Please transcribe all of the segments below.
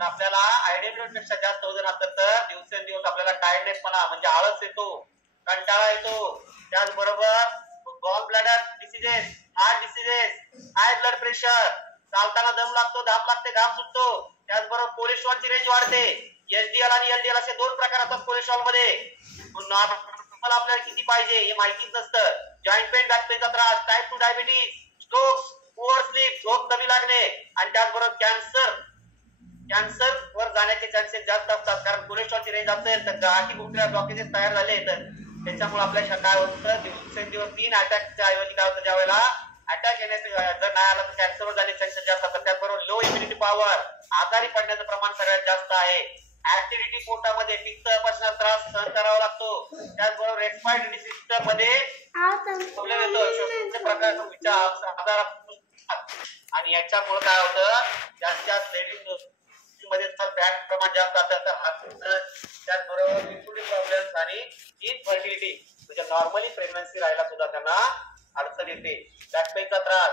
तर आपल्याला ideal weight पेक्षा जास्त वजन असेल तर दिवसेंदिवस आपल्याला टायर्डनेसपणा म्हणजे आळस येतो, कंटाळा येतो, त्याचबरोबर gall bladder diseases, heart diseases, high blood pressure, चालताना दम लागतो, धाप लागते, घाम सुटतो, त्याचबरोबर कोलेस्ट्रॉलची रेंज वाढते. एचडीएल आणि एलडीएल असे दोन प्रकार असतात कोलेस्ट्रॉल मध्ये. नॉर्मल आपल्याला किती पाहिजे हे माहितीच नसतं. जॉईंट पेन, बॅक पेनचा त्रास, type 2 diabetes, strokes, poor sleep, झोप कमी लागणे आणि त्याचबरोबर कॅन्सर वर जाण्याचे चान्सेस जास्त असतात. कारण कोलेस्ट्रॉलची रेंज असेल तर गाठी गुठळ्या ब्लॉकेजेस तयार झाले तर त्याच्यामुळे आपल्या काय होतं, दिवसेंदिवस 3 अटॅकच्या ऐवजी काय होतं, ज्या वेळेला अटॅक येण्याचे जर नाही आला तर कॅन्सरवर जाण्याचे चान्सेस जास्त असतात. त्याचबरोबर लो इम्युनिटी पॉवर, आजारी पडण्याचं प्रमाण सगळ्यात जास्त आहे. ऍसिडिटी पोटामध्ये, पित्त अपचनाचा त्रास सहन करावा लागतो. त्याचबरोबर रेस्पिरेटरी सिस्टम मध्ये प्रॉब्लेम येतो, प्रकार आजार आणि याच्यामुळे काय होतं, जास्त लेडीज मध्ये फॅट प्रमाण जास्त असतं. त्याचबरोबर इन्सुलिन प्रॉब्लेम्स आणि इनफर्टिलिटी म्हणजे नॉर्मली प्रेग्नन्सी राहायला सुद्धा त्यांना अडचण येते. बॅक पेनचा त्रास,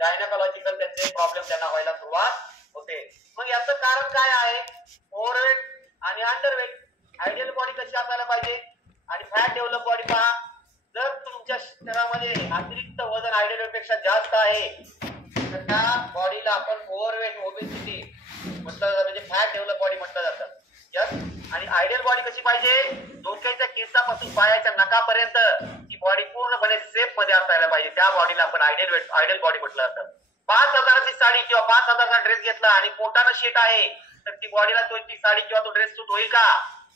गायनेकॉलॉजिकल त्यांचे प्रॉब्लेम त्यांना व्हायला सुरुवात होते. मग याचं कारण काय आहे? ओव्हरवेट आणि अंडरवेट. आयडियल बॉडी कशी असायला पाहिजे आणि फॅट डेव्हलप बॉडी पहा. जर तुमच्या शरीरामध्ये अतिरिक्त वजन आयडियल पेक्षा जास्त आहे तर त्या बॉडीला आपण ओव्हरवेट, ओबेसिटी म्हटलं, म्हणजे फॅट डेव्हलप बॉडी म्हटलं जातं. यस. आणि आयडियल बॉडी कशी पाहिजे? डोक्याच्या केसापासून पायाच्या नखापर्यंत ही बॉडी पूर्णपणे सेफ मध्ये असायला पाहिजे. त्या बॉडीला आपण आयडियल बॉडी म्हटलं जातं. 5,000ची साडी किंवा 5,000चा ड्रेस घेतला आणि पोटानं शीट आहे तर ती बॉडीला ती साडी किंवा तो ड्रेस सूट होईल का?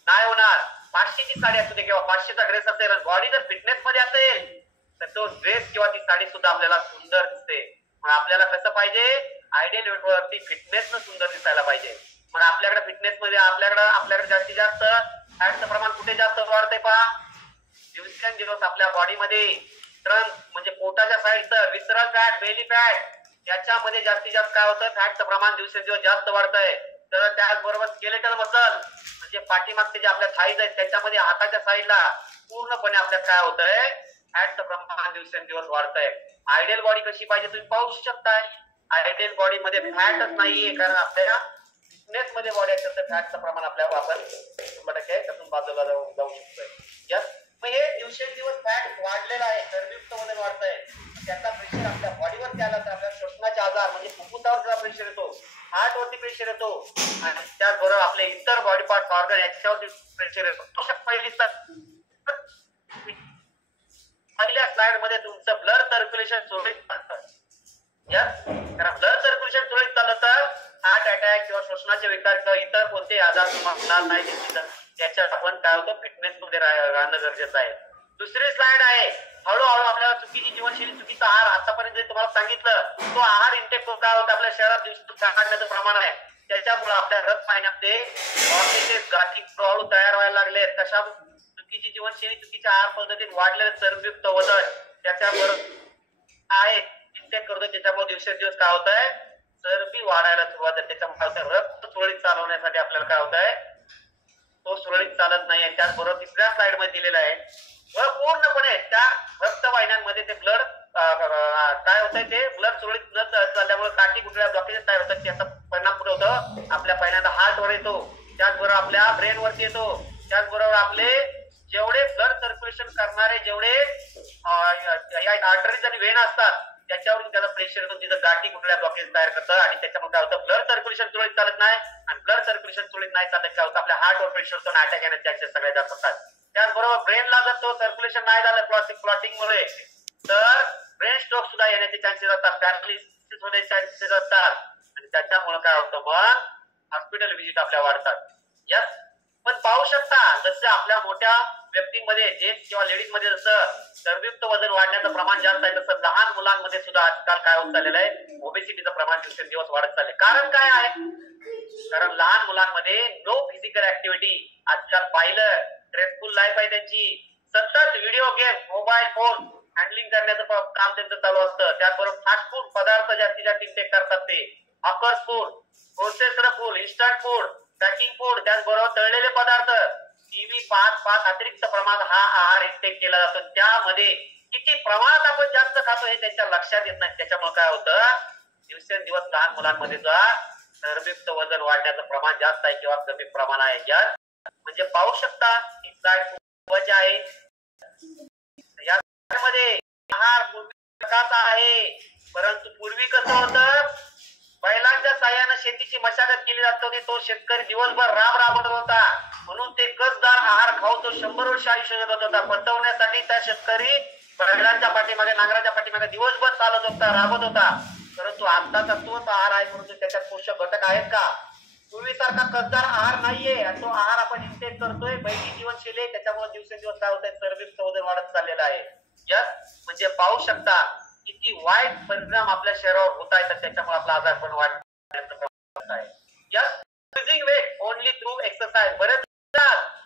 नाही होणार. 500ची साडी असू दे किंवा 500चा ड्रेस असेल आणि बॉडी जर फिटनेस मध्ये असेल तर तो ड्रेस किंवा ती साडी सुद्धा आपल्याला सुंदर दिसते. मग आपल्याला कसं पाहिजे? आयडियल वेट वरती फिटनेस न सुंदर दिसायला पाहिजे. मग आपल्याकडे फिटनेस मध्ये आपल्याकडे जास्तीत जास्त फॅटचं प्रमाण कुठे जास्त वाढतंय पहा. दिवसेंदिवस आपल्या बॉडीमध्ये ट्रंक म्हणजे पोटाच्या साईडचं विसरल फॅट, बेली फॅट याच्यामध्ये जास्तीत जास्त काय होतं, फॅटचं प्रमाण दिवसेंदिवस जास्त वाढतंय. तर त्याचबरोबर स्केलेटल मसल म्हणजे पाठीमागचे जे आपल्या थाईज आहेत त्याच्यामध्ये हाताच्या साईडला पूर्णपणे आपल्यात काय होतंय, फॅटचं प्रमाण दिवसेंदिवस वाढतंय. आयडियल बॉडी कशी पाहिजे तुम्ही पाहू शकताय. आयडियल बॉडी मध्ये फॅटच नाहीये, कारण आपल्या फिटनेस मध्ये बॉडी असेल तर फॅटचं प्रमाण आपल्याला आपण 100% त्यातून बाजूला जाऊ शकतोय. यस. मग हे दिवसेंदिवस फॅट वाढलेला आहे, चरबीयुक्त वजन वाढतंय, त्याचा प्रेशर आपल्या बॉडीवरती आला तर आपल्याला श्वसनाचे आजार म्हणजे फुफ्फुसावर प्रेशर येतो, हार्ट वरती प्रेशर येतो आणि त्याचबरोबर आपले इतर बॉडी पार्ट ऑर्गन याच्यावरती प्रेशर येतो. पहिल्या स्लाइड मध्ये तुमचं ब्लड सर्क्युलेशन सुरळीत चालतं. कारण ब्लड सर्क्युलेशन सुरळीत चाललं तर हार्ट अटॅक किंवा श्वसनाचे विकार किंवा इतर कोणते आजार तुम्हाला नाही, त्याच्यात आपण काय होतं, फिटनेस मध्ये राहणं गरजेचं आहे. दुसरी स्लाइड आहे. हळूहळू आपल्याला चुकीची जीवनशैली, चुकीचा आहार, आतापर्यंत जे तुम्हाला सांगितलं तो आहार इंटेक काय होतं, आपल्या शरीरात दिवसाचं प्रमाण आहे त्याच्यामुळे आपल्या रक्तवाहिन्यामध्ये गाठी हळूहळू तयार व्हायला लागले. तशा चुकीची जीवनशैली, चुकीच्या आहार पद्धतीत वाढलेलं चरबीयुक्त वजन त्याच्याबरोबर आहे इंटेक करतो, त्याच्यामुळे दिवसेंदिवस काय होत आहे, चरबी वाढायला सुरुवात आहे. त्याच्यामुळे रक्त सुरळीत चालवण्यासाठी आपल्याला काय होत आहे, तो सुरळीत चालत नाही. त्याचबरोबर तिसऱ्या स्लाइड मध्ये दिलेला आहे पूर्णपणे त्या रक्तवाहिन्यांमध्ये ते ब्लड काय होतंय, ते ब्लड सुरळीत न चालल्यामुळे काठी गुठळ्या ब्लॉकेजेस तयार होतात. त्याचा परिणाम कुठे होतो, आपल्या पहिल्यांदा हार्ट वर येतो, त्याचबरोबर आपल्या ब्रेन वरती येतो, त्याचबरोबर आपले जेवढे ब्लड सर्क्युलेशन करणारे जेवढे आर्टरीज आणि वेन असतात त्याच्यावरून त्याला प्रेशर येतो, तिथं गाठी गुठळ्या ब्लॉकेज तयार करतं आणि त्याच्यामुळे काय होतं, ब्लड सर्क्युलेशन सुरळीत चालत नाही आणि ब्लड सर्क्युलेशन सुरळीत नाही चालत काय होतं, आपल्या हार्टवर प्रेशर होतं, अटॅक येण्याचे चान्सेस सगळ्यात जास्त असतात. त्याचबरोबर ब्रेनला जर तो सर्क्युलेशन नाही झालं क्लॉटिंग मुळे तर ब्रेन स्ट्रोक सुद्धा येण्याचे चान्सेस असतात, पॅरालिसिस होण्याचे चान्सेस असतात आणि त्याच्यामुळे काय होतं, मग हॉस्पिटल व्हिजिट आपल्या वाढतात. यस. पण पाहू शकता जसं आपल्या मोठ्या व्यक्तींमध्ये जेंट्स किंवा लेडीज मध्ये जसं चरबीयुक्त वजन वाढण्याचं प्रमाण जास्त आहे तसं लहान मुलांमध्ये सुद्धा आजकाल काय होत चाललेलं आहे, ओबेसिटीचं प्रमाण दिवसेंदिवस वाढत चाललंय. कारण काय आहे, कारण लहान मुलांमध्ये नो फिजिकल ऍक्टिव्हिटी. आजकाल पाहिलं स्ट्रेसफुल लाईफ आहे त्यांची, सतत video game, mobile phone handling करण्याचं काम त्यांचं चालू असतं. त्याचबरोबर फास्ट फूड पदार्थ जास्तीत जास्त इंटेक करतात, ते hawkers food, processed food, instant food, packing food, त्याचबरोबर तळलेले पदार्थ, टीव्ही पाच अतिरिक्त प्रमाणात हा आहार इंटेक केला जातो. त्यामध्ये किती प्रमाणात आपण जास्त खातो हे त्यांच्या लक्षात येत नाही. त्याच्यामुळे काय होतं, दिवसेंदिवस लहान मुलांमध्ये चरबीयुक्त वजन वजन वाढण्याचं प्रमाण जास्त आहे किंवा कमी प्रमाण आहे. यात म्हणजे पाहू शकता ही स्लाइड खूपच आहे. यामध्ये आहार प्रकारचा आहे, परंतु पूर्वी कसं होतं, बैलांच्या साह्याने शेतीची मशागत केली जात होती. तो शेतकरी दिवसभर राबत होता, म्हणून ते कसदार आहार खाऊ तो 100 वर्ष आयुष्य जगत होता. पचवण्यासाठी त्या शेतकरी बैलांच्या पाठीमागे, नांगराच्या पाठीमागे दिवसभर चालत होता, राबत होता. परंतु आताचा तोच आहार आहे, परंतु त्याच्यात पोषक घटक आहेत का? पूर्वीसारखा कसदार आहार नाहीये, आणि तो आहार आपण इंटेक करतोय. बैठी जीवनशैली, त्याच्यामुळे दिवसेंदिवस काय होत आहे, चरबीचं वजन वाढत चाललेलं आहे. यस, म्हणजे पाहू शकता किती वाईट परिणाम आपल्या शरीरावर होत आहेत, त्याच्यामुळे आपला आजारपण वाढण्याचं प्रमाण आहे. Yes, losing weight only through exercise. बरेच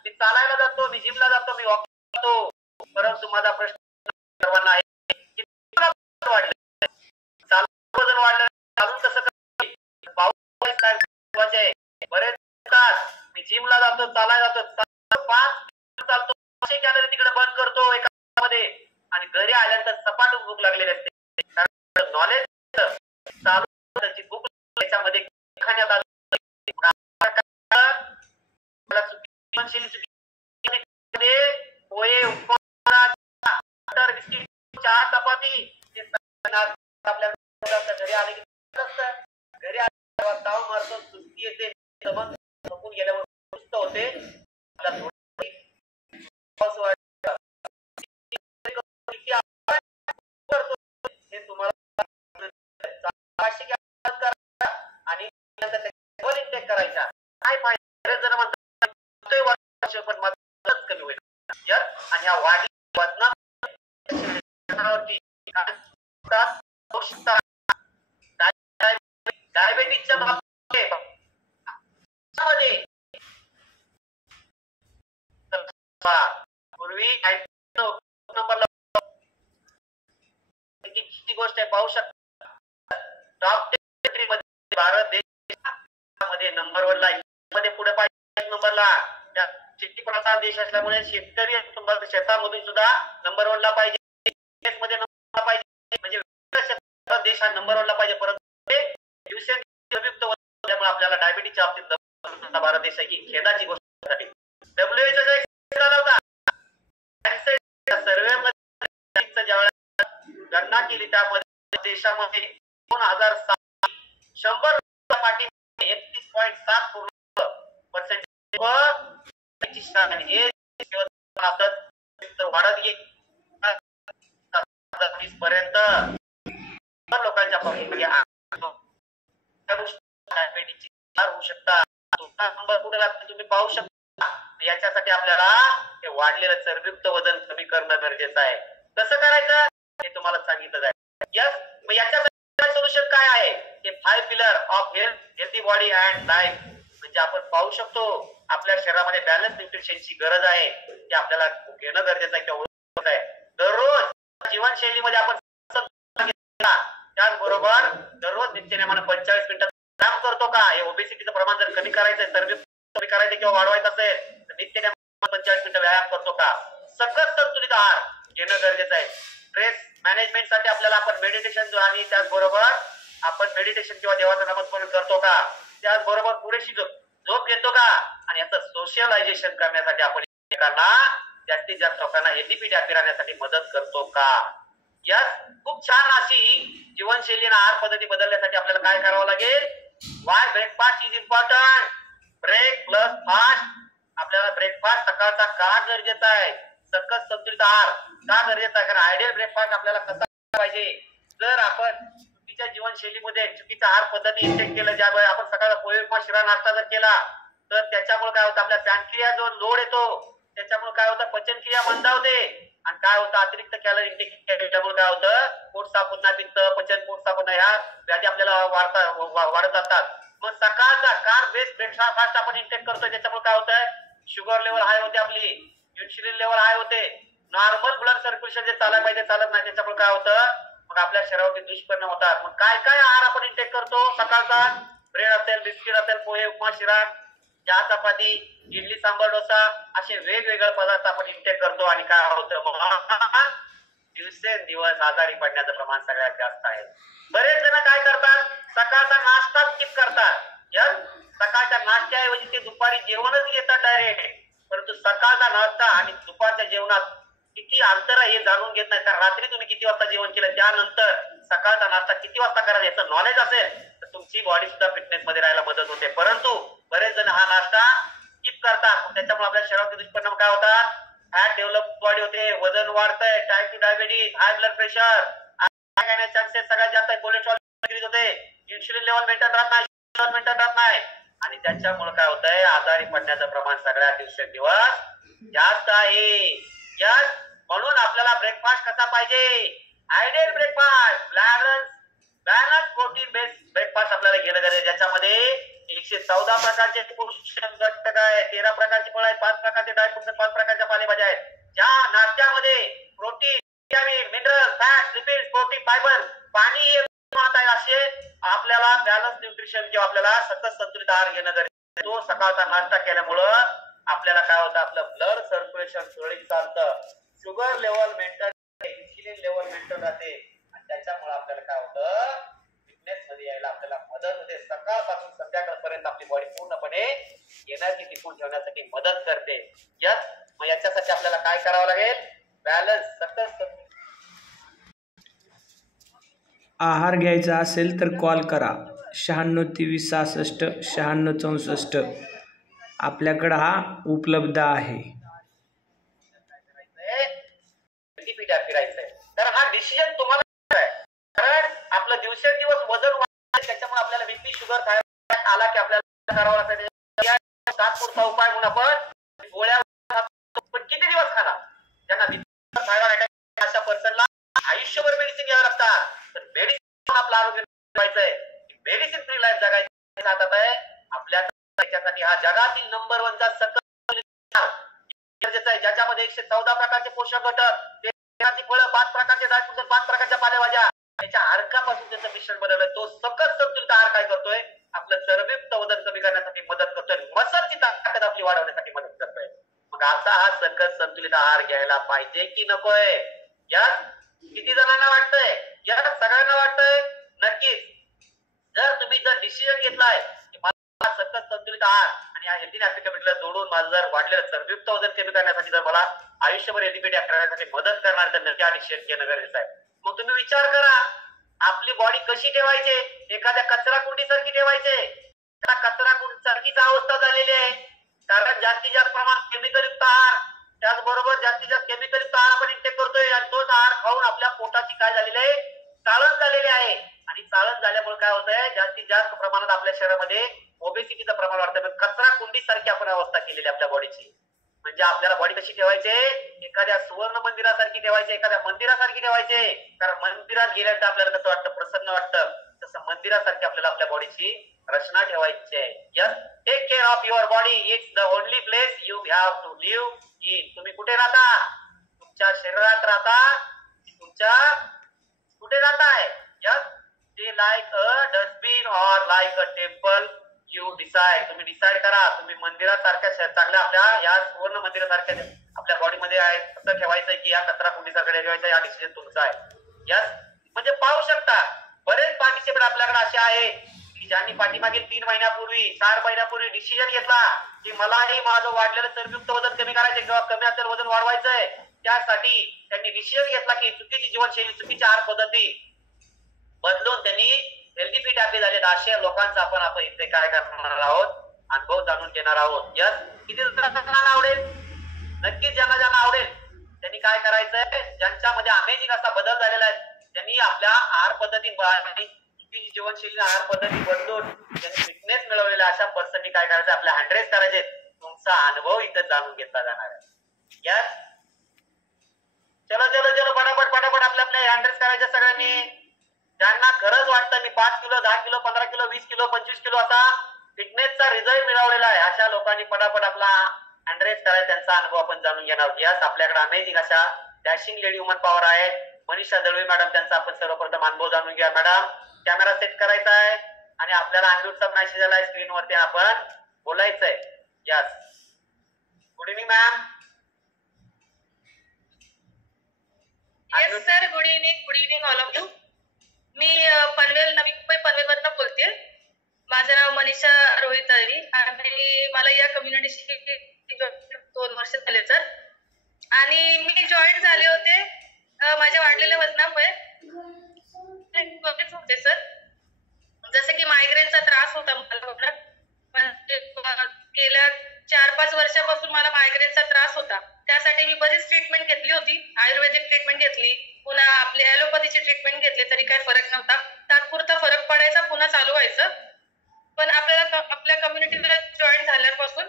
मी चालायला जातो, मी जिमला जातो, मी वॉक करतो, परंतु माझा प्रश्न सर्वांना आहे, वाढलं वजन वाढलं, चालून कसं बरेच मी जिमला जातो, चालायला जातो, 5 चालतो, 500 कॅलरी तिकडे बर्न करतो एका मध्ये, आणि घरी आल्यानंतर सपाट भूक लागलेली असते. कारण नॉलेज चालू त्याची भूक त्याच्यामध्ये खाण्यात आलं. पोहे, उपमा, बिस्किट, चहा, चपाती आपल्या घरी आले की घरी ताव मारतो, सुस्ती येते, थकून गेल्यावर सुस्त होते. हे तुम्हाला आणि इंटेक करायचा. काय फायदा? जण म्हणतात पण माझं कमी होईल. आणि ह्या वाढल्या वजनावरती डायबेटिसच्या बाबतीत पूर्वी नंबरला गोष्ट आहे, पाहू शकता. टॉप 10 मध्ये भारत देशामध्ये नंबर 1 ला, मध्ये पुढे पाहिजे नंबरला. त्या शेती प्रधान देश असल्यामुळे शेतकरी शेतामधून सुद्धा नंबर 1 ला पाहिजे, मध्ये नंबर पाहिजे, म्हणजे देश हा नंबर 1 ला पाहिजे. परंतु दिवसेंदिवस आपल्याला डायबिटीसच्या बाबतीत भारत देश ही खेदाची गोष्ट आहे. सर्वेमध्ये ज्यावेळेला गणना केली, त्यामध्ये देशामध्ये 2007 100 पाठी 31.7% वाढत गेली. 2020 पर्यंत लोकांच्या डायबिटीसची होऊ शकता. नंबर कुठे लागतो तुम्ही पाहू शकता. याच्यासाठी आपल्याला हे वाढलेलं चरबीयुक्त वजन कमी करणं गरजेचं आहे. कसं करायचं हे तुम्हाला सांगितलं जाईल. यस, मग याच्यासाठी सोल्युशन काय आहे? हे 5 pillar of healthy body and life. म्हणजे आपण पाहू शकतो आपल्या शरीरामध्ये बॅलन्स न्यूट्रिशनची गरज आहे, ते आपल्याला घेणं गरजेचं आहे किंवा आहे. दररोज जीवनशैलीमध्ये आपण त्याचबरोबर दररोज नित्यनेमानं 45 मिनिटं काम करतो का? हे ओबेसिटीचं प्रमाण जर कमी करायचंय, चरबी कमी करायचं किंवा वाढवायचं असेल तर नित्यनेमानं 45 मिनिटं व्यायाम करतो का? सकस संतुलित आहार घेणं गरजेचं आहे. स्ट्रेस मॅनेजमेंट साठी आपल्याला आपण मेडिटेशन आणि त्याचबरोबर आपण मेडिटेशन किंवा देवाचं नामस्मरण करतो का? त्याचबरोबर पुरेशी झोप घेतो का? आणि याचं सोशलायझेशन करण्यासाठी आपण एकमेकांना जास्तीत जास्त लोकांना हेल्दी राहण्यासाठी मदत करतो का? यस, खूप छान अशी जीवनशैली आणि आहार पद्धती बदलण्यासाठी आपल्याला काय करावं लागेल? Why breakfast is important. Break plus fast. आपल्याला ब्रेकफास्ट सकाळचा का गरजेचा आहे? सकस संतुलित आहार का गरजेचा आहे? कारण आयडियल ब्रेकफास्ट आपल्याला कसा पाहिजे? जर आपण चुकीच्या जीवनशैलीमध्ये चुकीचा आहार पद्धती इंटेक केलं, ज्यावेळी आपण सकाळचा पोहे उपमा शिरा नाश्ता जर केला तर त्याच्यामुळे काय होतं? आपल्या पॅनक्रिया जो लोड येतो त्याच्यामुळे काय होतं? पचनक्रिया मंदावते आणि काय होतं? अतिरिक्त कॅलरी इंटेक केल्यामुळे काय होतं? पोट साफ होत नाही, पित्त, पचन, पोट साफ होत नाही, ह्या व्याधी आपल्याला वाढत जातात. मग सकाळचा कार्ब बेस्ड ब्रेकफास्ट आपण इंटेक करतो, त्याच्यामुळे काय होतं? शुगर लेवल हाय होते, आपली इन्सुलिन लेवल हाय होते, नॉर्मल ब्लड सर्क्युलेशन जे चालायला पाहिजे चालत नाही, त्याच्यामुळे काय होतं? मग आपल्या शरीरावरती दुष्परिणाम होतात. मग काय काय आहार आपण इंटेक करतो सकाळचा? ब्रेड असेल, बिस्किट असेल, पोहे उपमा शिरा, चहा चपाती, इडली सांबार डोसा, असे वेगवेगळे पदार्थ आपण इंटेक करतो. आणि काय होतं? मग दिवसेंदिवस आजारी पडण्याचं प्रमाण सगळ्यात जास्त आहे. बरेच जण काय करतात? सकाळचा नाश्ता स्किप करतात. सकाळच्या नाश्त्याऐवजी ते दुपारी जेवणच घेतात डायरेक्ट. परंतु सकाळचा नाश्ता आणि दुपारच्या जेवणात किती अंतर आहे हे जाणून घेत नाही. कारण रात्री तुम्ही किती वाजता जेवण केलं, त्यानंतर सकाळचा नाश्ता किती वाजता करायचा याचं नॉलेज असेल तर तुमची बॉडी सुद्धा फिटनेस मध्ये राहायला मदत होते. परंतु बरेच जण हा नाश्ता स्किप करतात, त्याच्यामुळे आपल्या शरीराचे दुष्परिणाम काय होतात? फॅट डेव्हलप बॉडी होते, वजन वाढतंय, टाईप 2 डायबिटीज, हाय ब्लड प्रेशर, चान्सेस सगळ्यात जास्त आहे, कोलेस्ट्रॉल इंक्रीज होते, इन्शुलिन लेवल मेंटेन राहत नाही आणि त्याच्यामुळे काय होतंय? आजारी पडण्याचं प्रमाण सगळ्या दिवसेंदिवस जास्त आहे. यस, म्हणून आपल्याला ब्रेकफास्ट कसा पाहिजे? Ideal breakfast, balance protein based breakfast आपल्याला घेणं गरजेचं. ज्याच्यामध्ये 114 प्रकारचे पोषक घटक आहेत, 13 प्रकारची फळं आहेत, 5 प्रकारचे ड्रायफ्रुट्स, 5 प्रकारच्या पालेभाज्या आहेत. ज्या नाश्त्यामध्ये protein, vitamin, mineral, fat, lipid, protein, fibre, पाणी हे असे आपल्याला बॅलन्स न्यूट्रिशन किंवा आपल्याला सतत संतुलित आहार घेणं गरजेचं. तो सकाळचा नाश्ता केल्यामुळं आपल्याला काय होतं? आपलं ब्लड सर्क्युलेशन सुरळीत चालतं, sugar level maintain, insulin level maintain राहते आणि त्याच्यामुळे आपल्याला काय होतं? फिटनेस मध्ये यायला आपल्याला मदत होते. सकाळपासून संध्याकाळपर्यंत आपली बॉडी पूर्णपणे एनर्जी टिकून ठेवण्यासाठी मदत करते. यस, मग याच्यासाठी आपल्याला काय करावं लागेल? बॅलन्स, सतत आहार घ्यायचा असेल तर कॉल करा 96 66 96 64. आपल्याकडे हा उपलब्ध आहे. फिरायचंय तर हा डिसिजन तुम्हाला आहे. कारण आपलं दिवसेंदिवस वजन वाढतं, त्याच्यामुळे आपल्याला बीपी, शुगर, थायरॉइड आला की आपल्याला करावं लागतं. तात्पुरता उपाय म्हणून आपण गोळ्या पण किती दिवस खाणार? ज्यांना बीपी, थायरॉइड अटॅक अशा पर्सनला आयुष्यभर मेडिसिन घ्यावं लागतात. तर मेडिसिन आपलं आरोग्य ठेवायचंय, मेडिसिन फ्री लाईफ जगायची हातात आहे आपल्या. त्याच्यासाठी हा जगातील नंबर 1 चा सकल गरजेचा आहे, ज्याच्यामध्ये 114 प्रकारचे पोषक घटक, फळं, 5 प्रकारचे ड्रायफ्रुट्स, 5 प्रकारच्या पालेभाज्या, त्याच्या अर्कापासून त्याचं मिश्रण बनवलंय. तो सकल संतुलित आहार काय करतोय? आपलं चरबीयुक्त वजन कमी करण्यासाठी मदत करतोय, मसलची ताकद आपली वाढवण्यासाठी मदत करतोय. मग आता हा सकल संतुलित आहार घ्यायला पाहिजे की नकोय? यात किती जणांना वाटतंय? यात सगळ्यांना वाटतंय? नक्कीच. जर डिसिजन घेतलाय की मला सकल संतुलित आहार आणि या हेल्दी ऍप्लिकेबलला जोडून माझं जर वाढलेलं चरबीयुक्त वजन कमी करण्यासाठी जर मला आयुष्यभर एलिपिड करण्यासाठी मदत करणार तर नक्की हा डिसिजन घेणं गरजेचं आहे. मग तुम्ही विचार करा, आपली बॉडी कशी ठेवायची? एखाद्या कचरा कुंडीसारखी ठेवायची? त्या कचरा कुंडीसारखीच अवस्था झालेली आहे. कारण जास्तीत जास्त प्रमाणात केमिकलयुक्त आहार, त्याचबरोबर जास्तीत जास्त केमिकलयुक्त आहार आपण इंटेक करतोय आणि तोच आहार खाऊन आपल्या पोटाची काय झालेली आहे? चाळण झालेली आहे. आणि चाळण झाल्यामुळे काय होतंय? जास्तीत जास्त प्रमाणात आपल्या शरीरामध्ये ओबेसिटीचं प्रमाण वाढतंय. कचरा कुंडीसारखी आपण अवस्था केलेली आपल्या बॉडीची. म्हणजे आपल्याला बॉडी कशी ठेवायची? एखाद्या सुवर्ण मंदिरासारखी ठेवायची, एखाद्या मंदिरासारखी ठेवायची. कारण मंदिरात गेल्यानंतर आपल्याला कसं वाटतं? प्रसन्न वाटतं. तसं मंदिरासारखी आपल्याला आपल्या बॉडीची रचना ठेवायची आहे. Yes, take care of your body. It's the only place you have to live in. तुम्ही कुठे राहता? तुमच्या शरीरात राहता, तुमच्या कुठे राहताय? यस, ते लाईक अ डस्टबिन और like a temple you decide. तुम्ही डिसाइड करा, तुम्ही मंदिरासारख्या चांगल्या आपल्या या सुवर्ण मंदिरासारख्या आपल्या बॉडीमध्ये आहे कसं ठेवायचंय की या कचरा कुंडीसारखं ठेवायचं, या डिसिजन तुमचा आहे. यस, म्हणजे पाहू शकता बरेच पार्टिसिपेंट आपल्याकडे असे आहे की ज्यांनी पाठीमागील 3 महिन्यापूर्वी 4 महिन्यापूर्वी डिसिजन घेतला की मलाही माझं वाढलेलं चरबीयुक्त वजन कमी करायचं किंवा कमी असेल वजन वाढवायचंय. त्यासाठी त्यांनी डिसिजन घेतला की चुकीची जीवनशैली, चुकीची आहार पद्धती बदलून त्यांनी हेल्दी फिट हॅपी झाले. अशा लोकांचा आपण इथे काय करणार आहोत? अनुभव जाणून घेणार आहोत. यस, किती जणांना आवडेल? नक्कीच ज्यांना आवडेल त्यांनी काय करायचंय? ज्यांच्यामध्ये अमेझिंग असा बदल झालेला आहे, त्यांनी आपल्या आहार पद्धती आणि चुकीची जीवनशैली आहार पद्धती बदलून त्यांनी फिटनेस मिळवलेल्या अशा पर्सननी काय करायचं? आपल्या 100 करायचे. तुमचा अनुभव इथं जाणून घेतला जाणार आहे. यस, चलो पटापट आपल्या 100 करायचे सगळ्यांनी. ज्यांना खरंच वाटतं मी 5 kilo, 10 kilo, 15 kilo, 20 kilo, 25 kilo असा फिटनेसचा रिझल्ट मिळवलेला आहे, अशा लोकांनी पटापट आपला 100 करायचा. त्यांचा अनुभव आपण जाणून घेणार आहोत. यस, आपल्याकडे अमेझिंग अशा डॅशिंग लेडी वुमन पॉवर आहेत. मनीषा दळवी मॅडम, त्यांचा आपण सर्वप्रथम अनुभव जाणून घ्या. मॅडम, कॅमेरा सेट करायचा आहे आणि आपल्याला अनम्यूटचा मेसेज आलाय स्क्रीनवरती, आपण बोलायचंय. Yes, good evening ma'am. Yes sir, good evening all of you. मी पनवेल, नवी मुंबई पनवेलवरनं बोलते. माझं नाव मनीषा रोहित दळवी. कम्युनिटीशी 2 वर्ष झाले सर. आणि मी जॉईन झाले होते माझ्या वाढलेल्या वजनामुळे होते सर. जसं की मायग्रेनचा त्रास होता मला, म्हणजे गेल्या 4-5 वर्षापासून मला मायग्रेनचा त्रास होता. त्यासाठी मी बरीच ट्रीटमेंट घेतली होती. आयुर्वेदिक ट्रीटमेंट घेतली, पुन्हा आपली ॲलोपॅथीची ट्रीटमेंट घेतली, तरी काही फरक नव्हता. तात्पुरता फरक पडायचा, पुन्हा चालू व्हायचं. पण आपल्या कम्युनिटीला जॉईन झाल्यापासून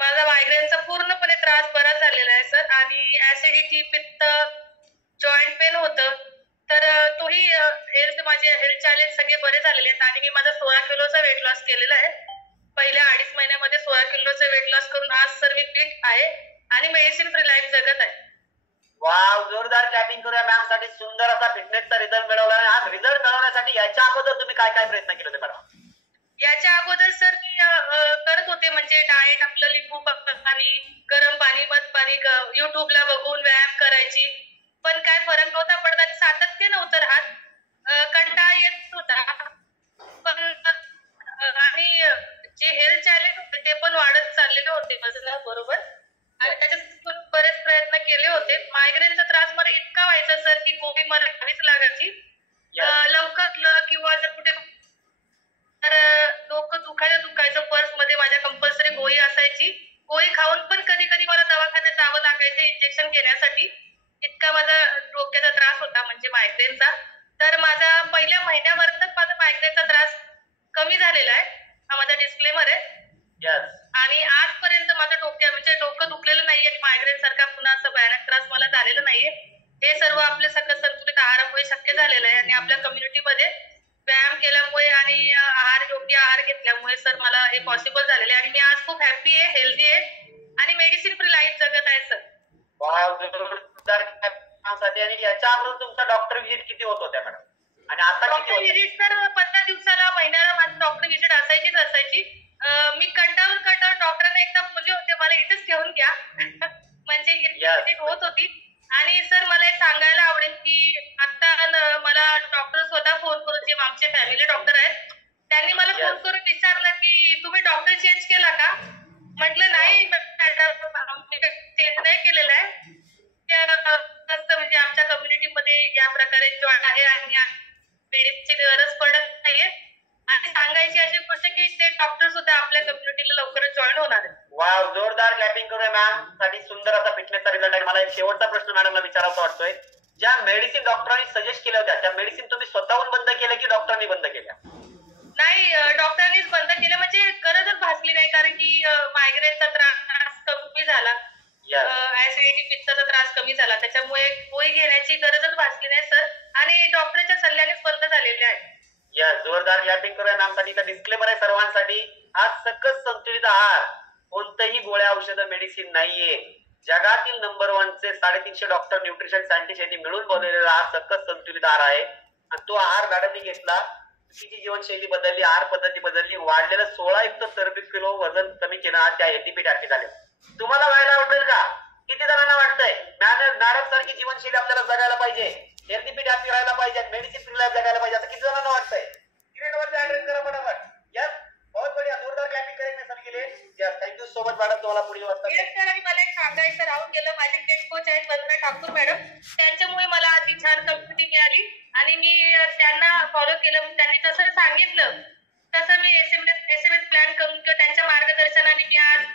माझा मायग्रेनचा पूर्णपणे त्रास बरा झालेला आहे सर. आणि ऍसिडिटी, पित्त, जॉईंट पेन होतं, तर तोही माझे हेल्थ चॅलेंज सगळे बरे झालेले आहेत. आणि मी माझा 16 किलोचा वेट लॉस केलेला आहे. पहिल्या 2.5 महिन्यामध्ये 16 किलोचा वेट लॉस करून आज सर मी फिट आहे आणि मेडिसिन फ्री लाईफ जगत आहे. वाव, जोरदार क्लॅपिंग करूया मॅम साठी. सुंदर असा फिटनेसचा रिझल्ट मिळवला. हा रिझल्ट मिळवण्यासाठी याच्या अगोदर तुम्ही काय काय प्रयत्न केले होते मॅडम? याच्या अगोदर सर मी करत होते, म्हणजे डाएट आपलं लिंबू पाणी, गरम पाणी, मध पाणी, युट्यूबला बघून व्यायाम करायची, पण काय फरक नव्हता पडत आणि सातत्य नव्हतं राहत. कंटाळा येत होता. पण आणि जे हेल्थ चॅलेंज होते ते पण वाढत चाललेले होते वजनाबरोबर. आणि त्याच्यात बरेच प्रयत्न केले होते. मायग्रेनचा त्रास मला इतका व्हायचा सर की गोळी मला घ्यावीच लागायची लवकर, किंवा जर कुठे तर डोकं दुखायचं, पर्स मध्ये माझ्या कंपल्सरी गोळी असायची. गोळी खाऊन पण कधी कधी मला दवाखान्यात जावं लागायचं इंजेक्शन घेण्यासाठी. इतका माझा डोक्याचा त्रास होता, म्हणजे मायग्रेनचा. तर माझा पहिल्या महिन्याभरातच माझा मायग्रेनचा त्रास कमी झालेला आहे. हा माझा डिस्क्लेमर आहे. आणि आजपर्यंत माझं डोकं दुखलेलं नाहीये. मायग्रेन सारखा पुन्हा असं भयानक त्रास मला झालेला नाहीये. हे सर्व आपल्या सकस संतुलित आहारामुळे शक्य झालेलं आहे. आणि आपल्या कम्युनिटीमध्ये व्यायाम केल्यामुळे आणि योग्य आहार घेतल्यामुळे सर मला हे पॉसिबल झालेले आहे. आणि मी आज खूप हॅपी आहे, हेल्दी आहे आणि मेडिसिन फ्री लाईफ जगत आहे सर. आणि याच्या अगोदर तुमचा डॉक्टर व्हिजिट किती होत होत्या मॅडम, आणि आता डॉक्टर व्हिजिट सर 15 दिवसाला, महिन्याला माझी डॉक्टर व्हिजिट असायची. मी कंटाळून डॉक्टरांना एकदा बोलले होते मला इथेच घेऊन घ्या. म्हणजे व्हिजिट होत होती. आणि सर मला एक सांगायला आवडेल की आता मला डॉक्टर स्वतः फोन करून, जे आमचे फॅमिली डॉक्टर आहेत, त्यांनी मला फोन करून विचारलं की तुम्ही डॉक्टर चेंज केला का? म्हटलं नाही चेंज नाही केलेला आहे. म्हणजे आमच्या कम्युनिटीमध्ये या प्रकारे जॉईन आहे आणि मेडिसिनची गरज पडत नाहीये. आणि सांगायची अशी गोष्ट की ते डॉक्टर सुद्धा आपल्या कम्युनिटीला लवकरच जॉईन होणार आहे. वाव, जोरदार क्लॅपिंग करूया मॅम साठी. सुंदर असा फिटनेसचा रिझल्ट आहे. मला एक शेवटचा प्रश्न मॅडमला विचारायचा वाटतोय. ज्या मेडिसिन डॉक्टरांनी सजेस्ट केल्या होत्या, त्या मेडिसिन तुम्ही स्वतःहून बंद केल्या की डॉक्टरांनी बंद केल्या? नाही, डॉक्टरांनीच बंद केलं. म्हणजे गरजच भासली नाही, कारण की मायग्रेनचा त्रास कमी झाला, ऍसिडिटी, पित्ताचा त्रास कमी झाला. त्याच्यामुळे गोळी घेण्याची गरजच भासली नाही सर. आणि डॉक्टरच्या सल्ल्यानेच बंद झालेले आहे. जोरदार क्लॅपिंग करूया मॅम साठी. डिस्क्लेमर आहे सर्वांसाठी. हा सकस संतुलित आहार कोणतंही गोळ्या, औषधं, मेडिसिन नाहीये. जगातील नंबर 1 चे 350 डॉक्टर, न्यूट्रिशन सायंटिस्ट यांनी मिळून बनवलेला हा सकस संतुलित आहार आहे. आणि तो आहार मॅडमनी घेतला, तिची जीवनशैली बदलली, आहार पद्धती बदलली, वाढलेलं 16 चरबी किलो वजन कमी केलं, आज त्या हेल्दी हॅपी झाले. तुम्हाला व्हायला आवडेल का? किती जणांना वाटतंय मॅडम सारखी जीवनशैली आपल्याला जगायला पाहिजे, हेल्दी हॅपी राहायला पाहिजे, मेडिसिन फ्री लाईफ जगायला पाहिजे, असं किती जणांना वाटतंय? स्क्रीनवरती ऍड्रेस करा फटाफट. यस, बहुत बढिया, जोरदार क्लॅपिंग करेंगे सभी के लिए. Yes, thank you so much madam. तुम्हाला पुढील वाटतं सर. आणि मला एक सांगायचं राहून गेलं, माझे टेक कोच आहेत वंदना ठाकूर मॅडम, त्यांच्यामुळे मला आधी छान कम्युनिटी मिळाली आणि मी त्यांना फॉलो केलं. त्यांनी जसं सांगितलं तसं मी SMS प्लॅन करून किंवा त्यांच्या मार्गदर्शनाने मी आज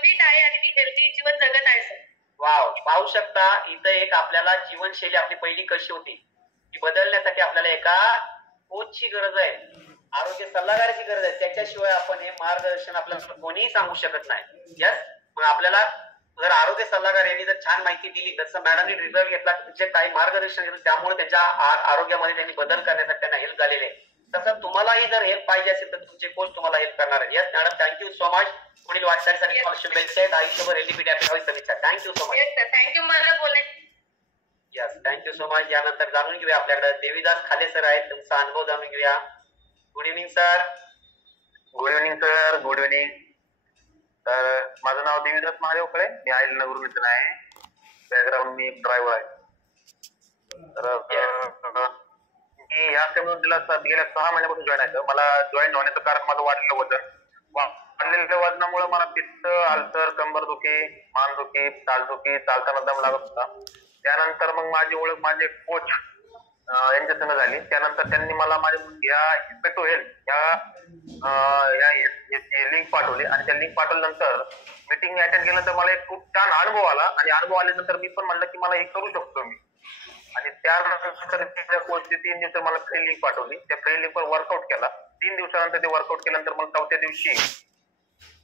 फिट आहे आणि मी हेल्दी जीवन जगत आहे सर. वाव, पाहू शकता इथं एक आपल्याला जीवनशैली आपली पहिली कशी होती ती बदलण्यासाठी आपल्याला एका कोचची गरज आहे, आरोग्य सल्लागाराची गरज आहे. त्याच्याशिवाय आपण हे मार्गदर्शन आपल्याला कोणीही सांगू शकत नाही. यस, मग आपल्याला जर आरोग्य सल्लागार यांनी जर छान माहिती दिली, जसं मॅडमनी रिझल्ट घेतला, जे काही मार्गदर्शन घेतलं त्यामुळे त्यांच्या आरोग्यामध्ये त्यांनी बदल करण्यासाठी त्यांना हेल्प झालेले. तसं तुम्हालाही जर हेल्प पाहिजे असेल तर तुमचे कोच तुम्हाला हेल्प करणार आहे. Yes madam, thank you so much. पुढील वाटचालीसाठी आयुष्यभर हेल्दी हॅपी व्हावी सदिच्छा. Thank you so much. थँक्यू. मला बोलायचं. Yes, thank you so much. यानंतर जाणून घेऊया, आपल्याकडे देवीदास खाले सर आहेत, तुमचा अनुभव जाणून घेऊया. Good evening sir. Good evening sir. Good evening. तर माझं नाव देवीदास महादेव खळे, मी आयलनगरून इथला आहे. बॅकग्राऊंड मी ड्रायव्हर आहे. तर मी या कम्युनिटीला गेल्या 6 महिन्यापासून जॉईन आहे. मला जॉईन होण्याचं कारण माझं वाढलेलं वजनामुळे त्याच्यामुळे मला पित्त, अल्सर, कंबरदुखी, मानदुखी, तालदुखी, चालताना दम लागत होता. त्यानंतर मग माझी ओळख माझे कोच यांच्या संग झाली. त्यानंतर त्यांनी मला माझ्या या इस्पेक्टो हेल्थ या लिंक पाठवली आणि त्या लिंक पाठवल्यानंतर मीटिंग अटेंड केल्यानंतर मला एक खूप छान अनुभव आला आणि अनुभव आल्यानंतर मी पण म्हणलं की मला हे करू शकतो मी. आणि त्यानंतर त्या कोचची 3 दिवस मला फ्री लिंक पाठवली. त्या फ्री लिंकवर वर्कआउट केला. 3 दिवसानंतर ते वर्कआउट केल्यानंतर मला 4थ्या दिवशी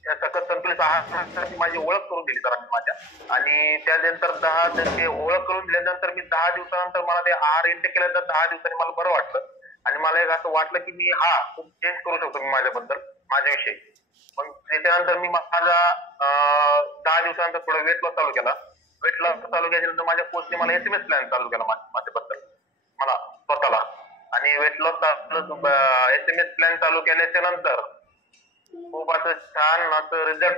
त्या सखत संतुलित आहाराची माझी ओळख करून दिली सरांनी माझ्या. आणि त्यानंतर 10 दिवस ओळख करून दिल्यानंतर मी 10 दिवसानंतर मला ते आहार इंटेक केल्यानंतर 10 दिवसांनी मला बरं वाटलं आणि मला एक असं वाटलं की मी खूप चेंज करू शकतो मी माझ्याबद्दल माझ्याविषयी. मग त्याच्यानंतर मी माझा 10 दिवसानंतर थोडा वेट लॉस चालू केला. वेट लॉस चालू केल्यानंतर माझ्या कोचने मला SMS प्लॅन चालू केला माझ्याबद्दल मला स्वतःला. आणि वेट लॉस SMS प्लॅन चालू केल्याच्या नंतर खूप असं छान असं रिझल्ट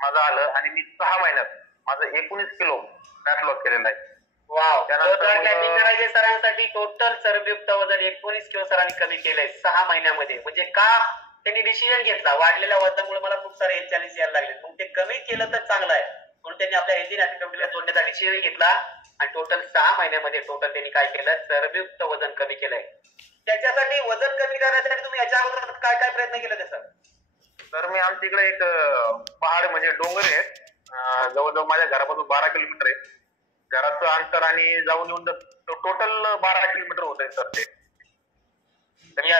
माझा आलं आणि मी 6 महिन्यात माझं 19 किलो फॅट लॉस केलेलं आहे. वाव. करायचे सरांसाठी टोटल चरबीयुक्त वजन 19 किलो सरांनी कमी केलंय 6 महिन्यामध्ये. म्हणजे का त्यांनी डिसिजन घेतला, वाढलेल्या वजनामुळे मला खूप सारे हेल्थ चॅलेंज यायला लागले, मग ते कमी केलं तर चांगलं आहे म्हणून त्यांनी आपल्या हेल्दी ऍक्टिव्हिटीला जोडण्याचा डिसिजन घेतला आणि टोटल 6 महिन्यामध्ये टोटल त्यांनी काय केलं, चरबीयुक्त वजन कमी केलंय. त्याच्यासाठी वजन कमी करण्यासाठी तुम्ही याच्या अगोदर काय काय प्रयत्न केले ते सर? तर मी आमच्या इकडे एक पहाड म्हणजे डोंगर आहे, जवळजवळ माझ्या घरापासून 12 किलोमीटर आहे. घराचं अंतर आणि जाऊन येऊन टोटल 12 किलोमीटर होत आहे सर ते. म्हणजे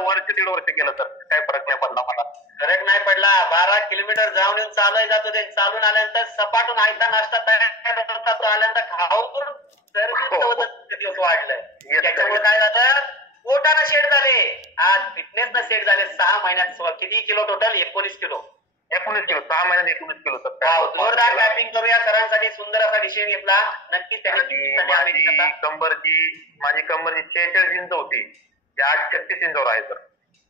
वर्ष 1.5 वर्ष केलं सर, काही फरक नाही पडला मला. फरक नाही पडला. 12 किलोमीटर जाऊन येऊन चालत जातो ते. चालून आल्यानंतर सपाटून आयता नाश्ता तयार होता, तो आल्यानंतर खाऊन चरबीयुक्त वजन दिवस वाढलं. त्याच्यामुळे काय झालं, पोटानं सेट झाले, आज फिटनेसनं सेट झाले. 6 महिन्यात किती किलो टोटल? 19 किलो. 19 किलो 6 महिन्यात 19 किलो सर. जोरदार टॅपिंग करूया. सरांसाठी सुंदर असा डिसिजन घेतला. नक्कीच माझी कंबरची 46 इंच होती, ती आज 36 इंचावर आहे सर.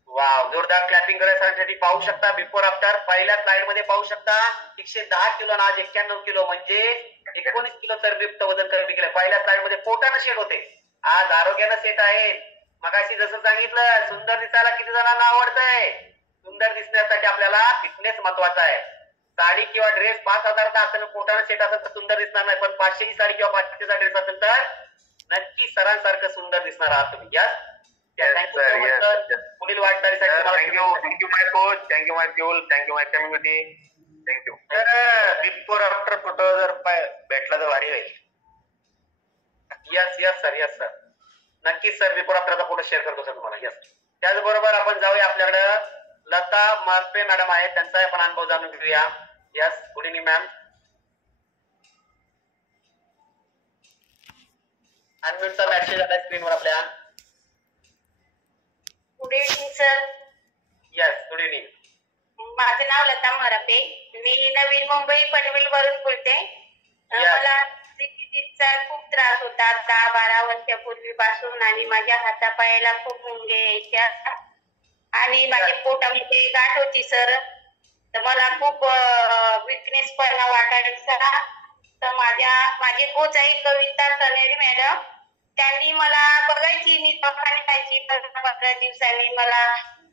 वाव. जोरदार क्लॅपिंग करूया सरांसाठी. पाहू शकता बिफोर आफ्टर. पहिल्या स्लाइड मध्ये पाहू शकता 110 किलो आणि आज 91 किलो म्हणजे 19 किलो चरबीयुक्त वजन कमी केलं. पहिल्या स्लाइड मध्ये पोटानं सेट होते, आज आरोग्यानं सेट आहे. मगाशी जसं सांगितलं, सुंदर दिसायला किती जणांना आवडतंय. सुंदर दिसण्यासाठी आपल्याला फिटनेस महत्वाचा आहे. साडी किंवा ड्रेस 5,000चा असेल, पोटानं सेट असेल तर सुंदर दिसणार नाही, पण 500 ची साडी किंवा 500चा ड्रेस असेल तर नक्की सरांसारखं सुंदर दिसणार आहात तुम्ही. पुढील वाटचालीसाठी थँक्यू माय कोच, थँक्यू माय फ्युल, थँक्यू माय कम्युनिटी, थँक्यू. तर बिफोर आफ्टर फोटो जर भेटला तर भारी होईल. Yes sir. नक्कीच सर, बिफोर आफ्टरचा फोटो शेअर करतो सर तुम्हाला. यस. त्याचबरोबर आपण जाऊया, आपल्याकडे लता मालपे मॅडम आहे, त्यांचा आपण अनुभव जाणून घेऊया. Yes, good evening ma'am. अनम्यूटचा मेसेज आला स्क्रीनवर आपल्या. Good evening sir. Yes, good evening. माझं नाव लता मरापे, मी नवीन मुंबई पनवेल वरून बोलते. मला चा खूप त्रास होता 10-12 वर्षापूर्वीपासून आणि माझ्या हातापायाला खूप मुंगे यायच्या आणि माझ्या पोटामध्ये गाठ होती सर. तर मला खूप विकनेस पण वाटायचा. तर माझे कोच आहे कविता तनेरी मॅडम, त्यांनी मला बघायची, मी दवाखान्यात जायची 15 दिवसांनी. मला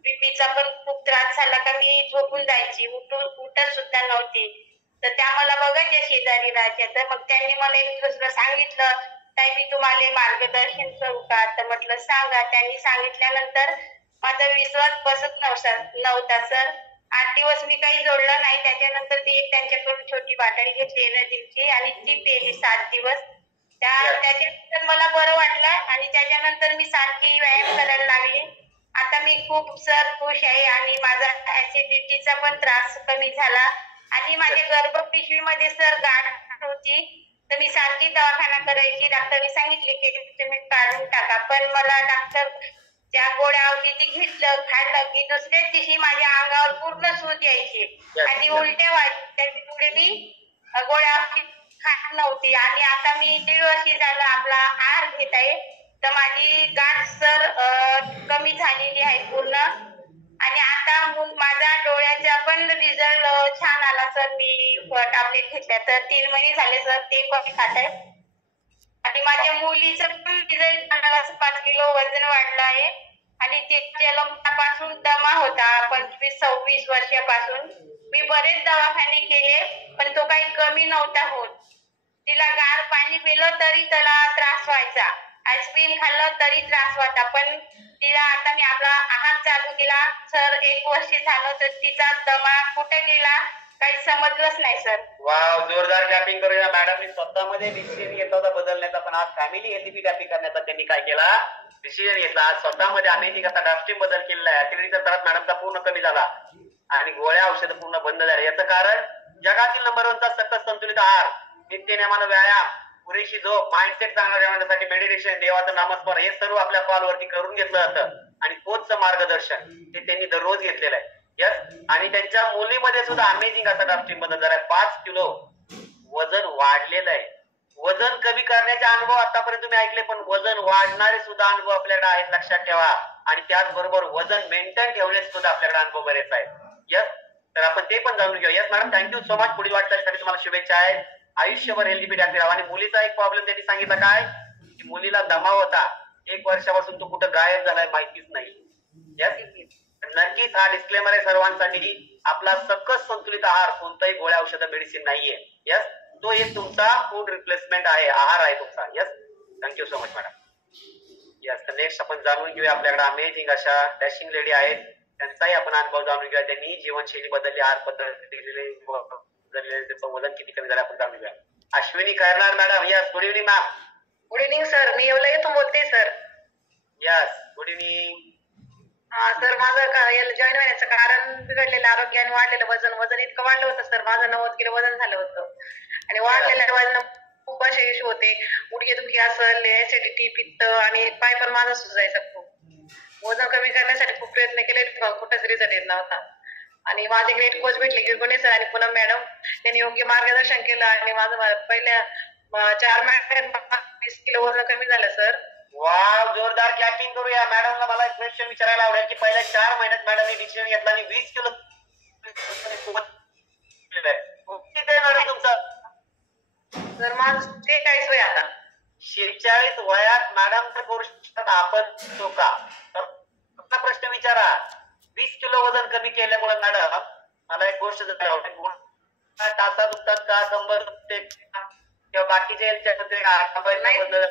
बीपीचा पण खूप त्रास झाला का मी झोपून जायची, उठत सुद्धा नव्हती. तर त्या मला बघायच्या शेजारी राहायच्या. तर मग त्यांनी मला एक दिवस सांगितलं, ताई मी तुम्हाला मार्गदर्शन करू का? तर म्हटलं सांगा. त्यांनी सांगितल्यानंतर माझा विश्वास बसत नव्हता सर. 8 दिवस मी काही जोडलं नाही. त्याच्यानंतर मी एक त्यांच्याकडून छोटी बाटली घेतली एनर्जीची आणि ती पेली 7 दिवस. त्याच्यानंतर मला बरं वाटलं आणि त्याच्यानंतर मी सारखी व्यायाम करायला लागली. आता मी खूप सर खुश आहे आणि माझा ऍसिडिटीचा पण त्रास कमी झाला आणि माझ्या गर्भपिशवीमध्ये सर गाठ होती. तर मी सारखी दवाखाना करायची. डॉक्टरने सांगितले की तुम्ही काढून टाका, पण मला डॉक्टर ज्या गोळ्या औषधी खाल्लं की दुसऱ्याच दिवशी माझ्या अंगावर पूर्ण सूज यायची आणि उलट्या व्हायच्या. त्याच्यामुळे मी गोळ्या औषध खात नव्हती आणि आता मी 1.5 वर्ष झालं आपला आहार घेत आहे. तर माझी गाठ सर कमी झालेली आहे पूर्ण आणि आता माझा डोळ्याचा पण रिझल्ट छान आला सर. मी टॅबलेट घेतल्या तर 3 महिने झाले सर, ते पण खात आहे आणि माझ्या मुलीचं पण रिझल्ट आला. 5 किलो वजन वाढलं आहे आणि ते जन्मापासून दमा होता 25-26 25 वर्षापासून. मी बरेच दवाखाने केले पण तो काही कमी नव्हता होत. तिला गार पाणी पिलं तरी त्याला त्रास व्हायचा, आईस्क्रीम खाल्लं तरी त्रास व्हायचा. पण तिला आता मी आपला आहार चालू केला सर, 1 वर्ष झालं तर तिचा दमा कुठे गेला काही समजलंच नाही सर. वाव, जोरदार टॅपिंग करूया. मॅडमनी स्वतःमध्ये डिसिजन घेतला होता बदलण्याचा, पण आज फॅमिली हेल्थी टॅपिंग करण्याचा त्यांनी काय केला, डिसिजन घेतला. आज स्वतःमध्ये अमेझिंग असा ड्राफ्टिंग बदल केलेला आहे. ऍसिडिटीचा त्रास मॅडमचा पूर्ण कमी झाला आणि गोळ्या औषधं पूर्ण बंद झाल्या. याचं कारण जगातील नंबर 1चा सकस संतुलित आहार, नित्यनेमानं व्यायाम, पुरेशी झोप, माइंडसेट चांगला ठेवण्यासाठी मेडिटेशन, देवाचं नामस्मरण, हे सर्व आपल्या कॉलवरती करून घेतलं जातं. आणि कोचचं मार्गदर्शन ते त्यांनी दररोज घेतलेलं आहे. यस, आणि त्यांच्या मुलीमध्ये सुद्धा अमेझिंग असा ड्राफ्टिंग बदल झालाय. 5 किलो वजन वाढलेलं आहे. वजन कमी करण्याचे अनुभव आतापर्यंत तुम्ही ऐकले, पण वजन वाढणारे सुद्धा अनुभव आपल्याकडे आहेत, लक्षात ठेवा. आणि त्याचबरोबर वजन मेंटेन ठेवण्याचे सुद्धा आपल्याकडे अनुभव बरेच आहेत. यस, तर आपण ते पण जाणून घेऊ. Yes madam, thank you so much. पुढील वाटचालीसाठी तुम्हाला शुभेच्छा आहेत. आयुष्यभर हेल्दी फिट ऍक्टिव्ह राहा. आणि मुलीचा एक प्रॉब्लेम त्यांनी सांगितला काय, की मुलीला दमा होता. 1 वर्षापासून तो कुठं गायब झालाय माहितीच नाही. यस, नक्कीच हा डिस्क्लेमर आहे सर्वांसाठी. आपला सकस संतुलित आहार कोणताही गोळ्या औषध मेडिसिन नाहीये. यस, तो एक तुमचा फूड रिप्लेसमेंट आहे, आहार आहे तुमचा. Yes, thank you so much madam. Yes, तर नेक्स्ट आपण जाणून घेऊया. आपल्याकडे अमेझिंग अशा डॅशिंग लेडी आहेत, त्यांचाही आपण अनुभव जाणून घेऊया. त्यांनी जीवनशैली बदलली, आहार बदलले, त्याचं वजन किती कमी झालं आपण जाणून घेऊया. Ashwini Karnar madam. Yes, good evening ma'am. Good evening sir, मी येवला इथून बोलते सर. Yes, good evening. हा सर, माझं जॉईन होण्याचं कारण बिघडलेलं आरोग्य आणि वाढलेलं वजन इतकं वाढलं होतं सर. माझं 90 किलो वजन झालं होतं आणि वाढलेल्या वजन खूप असे इश्यू होते. गुडघेदुखी असेल, ऍसिडिटी, पित्त आणि पाय पण माझा सुजायचा खूप. वजन कमी करण्यासाठी खूप प्रयत्न केले, कुठंच रिझल्ट येत नव्हता. आणि माझे ग्रेट कोच भेटले गिरगुणे सर आणि पूनम मॅडम. त्यांनी योग्य मार्गदर्शन केलं आणि माझं पहिल्या 4 महिन्यात 20 किलो वजन कमी झालं सर. वाव, जोरदार क्लॅपिंग करूया. मॅडमला मला एक क्वेश्चन विचारायला आवडेल, की पहिल्या 4 महिन्यात मॅडमने डिसिजन घेतला आणि 20 किलो मॅडम तुमचं सर माझं 43 वय आता. 46 वयात मॅडम तर करू शकतात, आपण तो का? तर प्रश्न विचारा. 20 किलो वजन कमी केल्यामुळे मॅडम मला एक गोष्ट टाचा दुखतात का, कंबर दुखते किंवा बाकीचे नाही सर,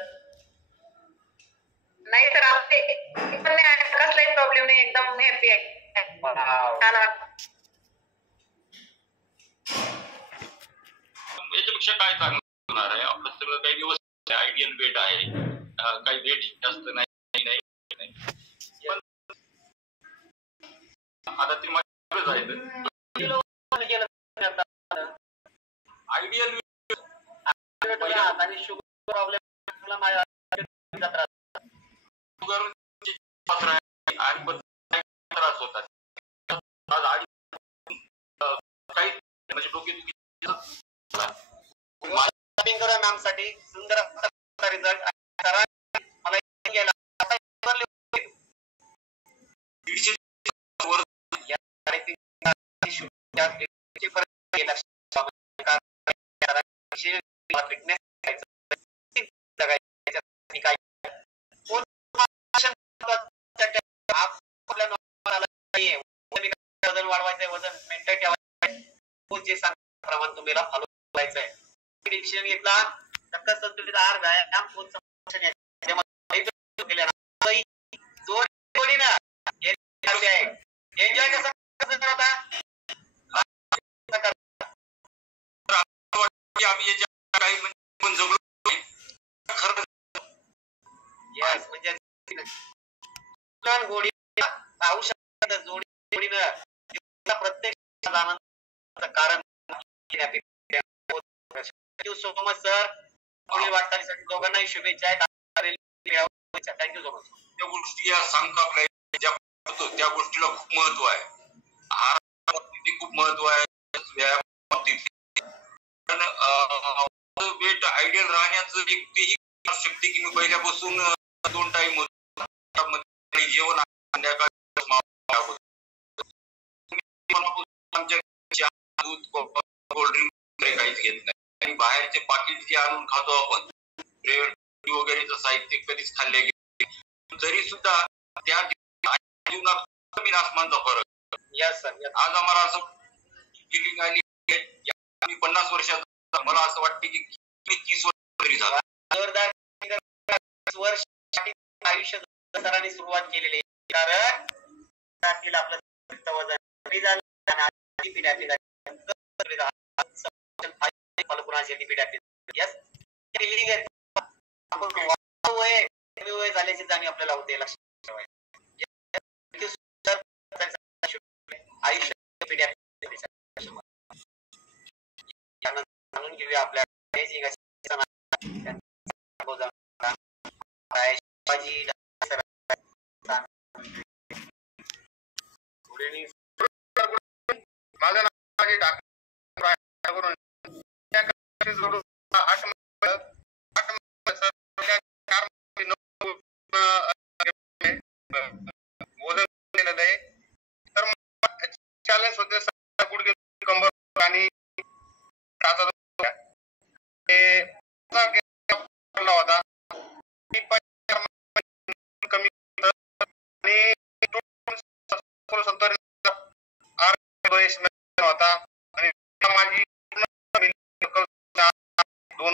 कसलाही प्रॉब्लेम नाही, एकदम हॅपी आहे. याच्यापेक्षा काय चांगलं होणार आहे? आपलं सगळं काही व्यवस्थित आयडियल वेट आहे, काही वेट जास्त नाही. पण आता ते माझं जायचं आयडियल आणि शुगर प्रॉब्लेम त्रास होतात. काही म्हणजे डोकेदुखी मॅम साठी सुंदर रिझल्ट. वजन वाढवायचंय, वजन मेंटेन ठेवायचं, जे प्रमाण तुम्हाला फॉलो करायचंय. डिसिजन घेतला, सकस संतुलित आहार, व्यायाम, एन्जॉय कसं होता आम्ही काही म्हणजे जगलो खरं. यस, म्हणजे गोडी औषध जोडीनं प्रत्येक आनंदाचं कारण. Thank you so much sir. पुढील वाटचालीसाठी दोघांनाही शुभेच्छा आहेत. Thank you so much. त्या गोष्टी या सांगतो आपल्या ज्या त्या गोष्टीला खूप महत्व आहे. आहार बाबतीत खूप महत्व आहे, व्यायाम बाबतीत. पण वेट आयडियल राहण्याचं एक तेही शक्ती की मी पहिल्यापासून 2 टाइम जेवण दूध, कोल्ड्रिंक काहीच घेत नाही. आणि बाहेरचे पाकिट जे आणून खातो आपण, ब्रेड वगैरेचं साहित्य कधीच खाल्ले गेले, तरी सुद्धा त्या जीवनात कमी आसमानचा फरक. Yes sir. आज आम्हाला असं फिलिंग आली मी 50 वर्षाचा, मला असं वाटतं की मी 30 वर्ष तरी झाला. जोरदार वर्ष आयुष्य सरांनी सुरुवात केलेली आहे. कारण त्यातील आपलं वजन कमी झालं आणि आधी पिढ्या फिलिंग आहे. आपण वय झाल्याची जाणीव आपल्याला होते. लक्षात ठेवायचं आयुष्य पिढ्या म्हणून घेऊया आपल्या माझं नाव आहे डॉक्टर वजन आहे तर चॅलेंज होते गुडघे कंबर आणि होता कमी होता आणि माझी दोन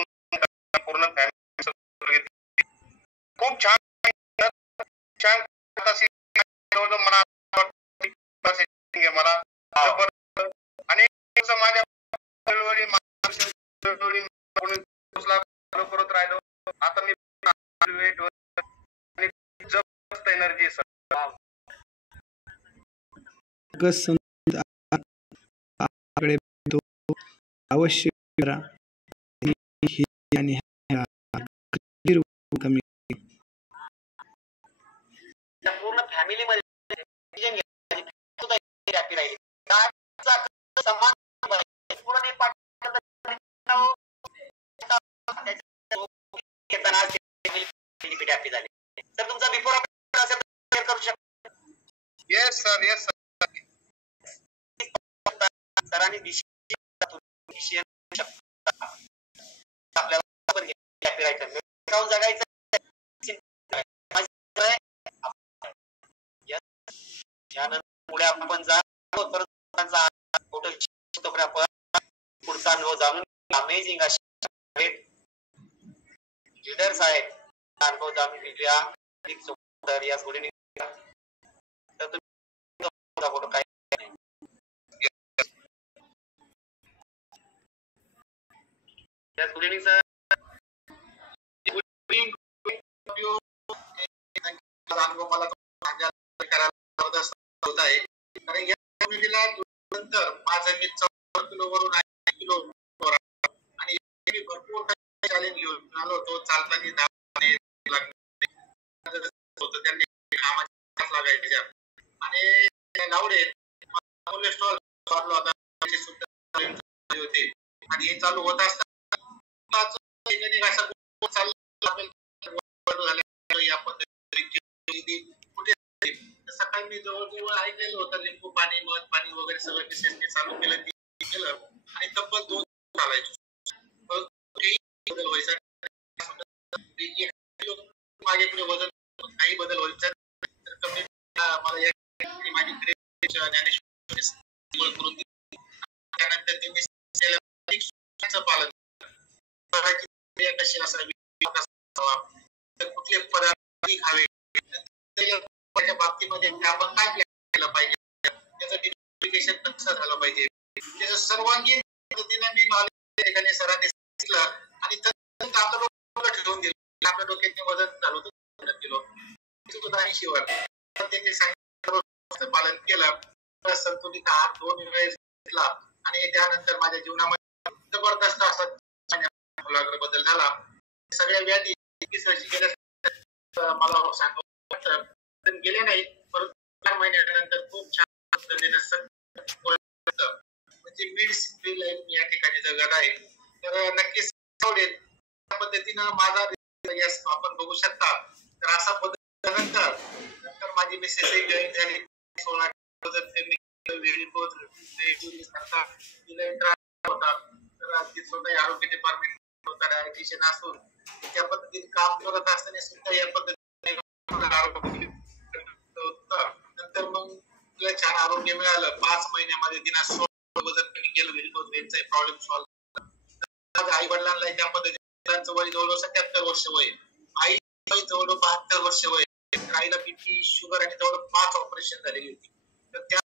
पूर्ण फॅमिली खूप छान मला आणि माझ्या करत राहिलो. आता मी जबरदस्त एनर्जी अवश्य करा आणि कमी पूर्ण फॅमिली मध्ये झाली. तर तुमचा बिफोर असेल तर करू शकता. Yes sir, yes sir. सरांनी आपल्याला पण जाऊन जगायचं. पुढे आपण पुढचा अनुभव जाणून अमेझिंग असे लीडर्स आहेत. अनुभव जाणून घेऊया. तर या पुढे तर तुम्ही फोटो काय सर अनुभव मला करायला होत आहे. कारण या मुलीला नंतर माझं मी 14 किलो वरून 8 किलो आणि भरपूर चॅलेंज घेऊन आलो होतो. चालताना त्यांनी कामाच्या लागायच्या आणि लावडे कोलेस्ट्रॉल वाढला होता होते आणि हे चालू होत असताना या पद्धतीने कुठे सकाळी मी जवळजवळ ऐकलेलं होतं लिंबू पाणी मध पाणी वगैरे सगळं विशेष चालू केलं आणि तब्बल 2 चालायचं बदल व्हायचा. मागे पुढे वजन काही बदल व्हायचा तर कमी मला माझी ज्ञानेश्वर करून दिली. त्यानंतर त्यांनी पालन कशी असावी कुठले पदार्थ खावे त्याच्या बाबतीमध्ये आपण काय केलं पाहिजे त्याचं डिफिकेशन कसं झालं पाहिजे त्याचं सर्वांगीण पद्धतीने मी नॉलेज ठिकाणी सरांनी सांगितलं आणि आपलं डोकं ठेवून दिलं. आपल्या डोक्याचे वजन झालं होतं किलो शिवाय त्यांनी सांगितलं पालन केलं. संतुलित आहार 2 वेळेस घेतला आणि त्यानंतर माझ्या जीवनामध्ये जबरदस्त असा बदल झाला. सगळ्या व्याधी मला सांगू गेले नाही परंतु 4 महिन्यानंतर खूप छान पद्धतीने म्हणजे मिड लाईफ या ठिकाणी जगत आहे. तर नक्कीच आवडेल त्या पद्धतीनं माझा आपण बघू शकता. तर असा पद्धती नंतर माझी मिसेस जॉईन झाली. 16 होता आरोग्य डिपार्टमेंट होता डायटिशियन असून त्या पद्धतीने काम करत असताना सुद्धा या पद्धतीने नंतर मग एवढं छान आरोग्य मिळालं 5 महिन्यामध्ये तिने 16 वजन कमी केलं. व्हेरिकोज वेनचा प्रॉब्लेम सॉल्व्ह. आई वडिलांना त्या पद्धतीने वय जवळजवळ 77 वर्ष वय, आई जवळजवळ 72 वर्ष वय, आईला बीपी शुगर आणि जवळ 5 ऑपरेशन झालेली होती. तर त्या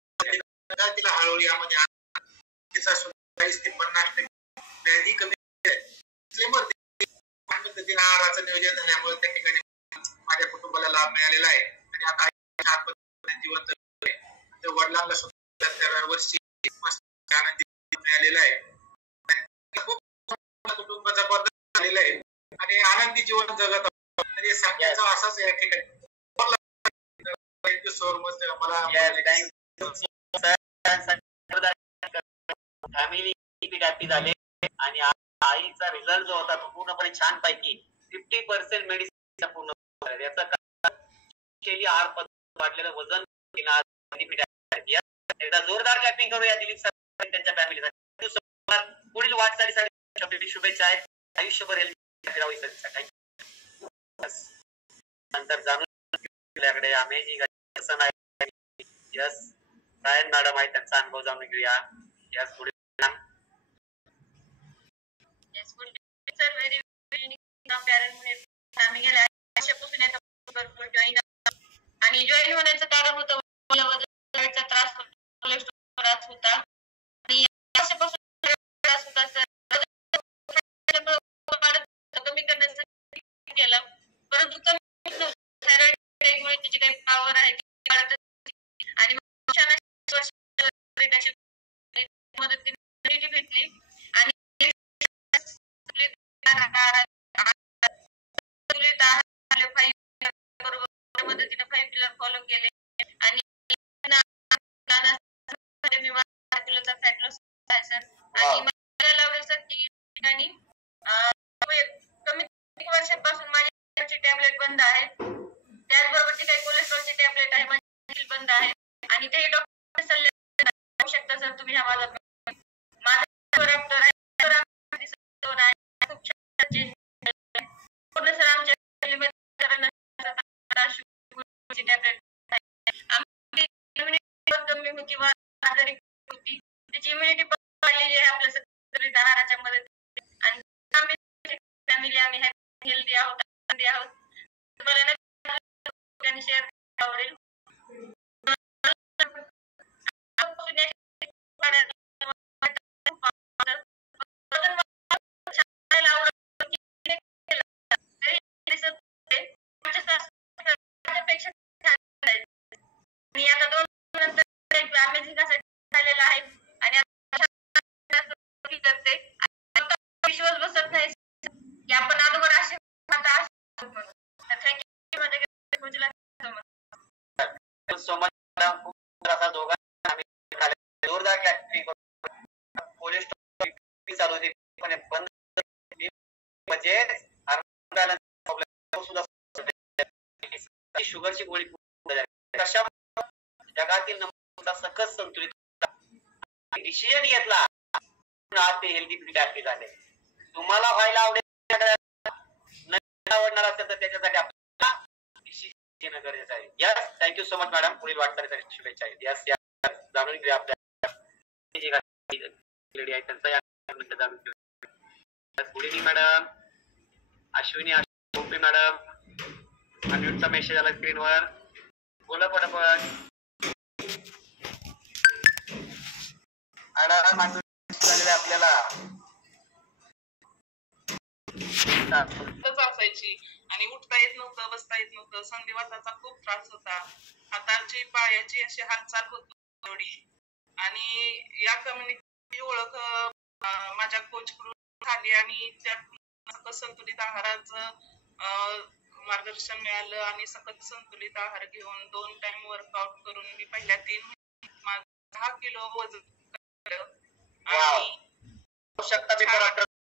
तिला हळूहळू यामध्ये 40 ते 50% व्याधी कमी पद्धतीने आहाराचं नियोजन झाल्यामुळे त्या ठिकाणी माझ्या कुटुंबाला लाभ मिळालेला आहे. आणि आता जीवन वडिलांना सुद्धा वर्षी आनंदी मिळालेला आहे. खूप कुटुंबाचा बदल झालेला आहे आणि आनंदी जीवन जगत म्हणजे सांगायचं असाच या ठिकाणी. Thank you so much. मला फॅमिली हॅपी झाले आणि आईचा रिझल्ट जो होता तो पूर्णपणे छान पैकी 50% मेडिसिन पूर्ण याचा केली आहार पद्धत वाढलेलं वजन एकदा जोरदार क्लॅपिंग करूया दिलीप सर त्यांच्या फॅमिलीसाठी. पुढील वाटचालीसाठी शुभेच्छा आहेत. आयुष्यभर नंतर जाणून आपल्याकडे अमेझिंग यस रायन मॅडम आहे त्यांचा अनुभव जाणून घेऊया. यस पुढे सर व्हेरी आम्ही गेल्या वर्षापासून जॉईन आणि जॉईन होण्याचं कारण होतं वजनाचा त्रास होता आणि वर्षापासून त्रास होता सर. कमी करण्यासाठी केला परंतु थायरॉइड तिची काही पॉवर आहे आणि मदत घेतली आणि मदतीने 5 पिलर फॉलो केले आणि फॅट लॉस आणि मला आवडेल सर की ठिकाणी कमी वर्षापासून माझी टॅबलेट बंद आहे. त्याचबरोबर जी काही कोलेस्ट्रॉलची टॅबलेट आहे माझी बंद आहे आणि ते डॉक्टर सल्ले देऊ शकता सर तुम्ही. हा माझा डॉक्टर आहे खूप छान पूर्ण सर आमच्या टॅबलेट कमी होती व आजारी होती त्याची इम्युनिटी वाढलेली आहे आपल्या संतुलित आहाराच्या मदतीने आणि फॅमिली आम्ही हेल्दी आहोत मला शेअर आवडेल. आणि आता 2 नंतर अमेझिंग झालेला आहे आणि करते विश्वास बसत नाही की आपण अगोदर असे थँक्यू सो मच. खूप असा दोघांना जोरदार क्लॅपिंग कोलेस्ट्रॉल चालू होती पण बंद म्हणजे शुगरची गोळी कशा जगातील सकस संतुलित डिसिजन घेतला आज ते हेल्दी फिट हॅपी झाले. तुम्हाला व्हायला आवडणार असेल तर त्याच्यासाठी आपल्याला डिसिजन घेणं गरजेचं आहे. Yes thank you so much madam. पुढील वाटचालीसाठी शुभेच्छा आहेत. यस जाणून घेऊया आपल्या लेडी आहे त्यांचा जाणून घेऊया. Good evening madam. Ashwini Gopi madam अनम्यूटचा मेसेज आला स्क्रीनवर. बोला पटापट. आपल्याला असायची आणि उठता येत नव्हतं, बसता येत नव्हतं. संधिवाताचा खूप त्रास होता. हाताची पायाची अशी हालचाल होत नव्हती आणि या कम्युनिटीची ओळख माझ्या कोच कडून झाली आणि त्या संतुलित आहाराचं मार्गदर्शन मिळालं आणि सकत संतुलित आहार घेऊन 2 टाइम वर्कआउट करून मी पहिल्या 3 महिन्यात 10 किलो वजन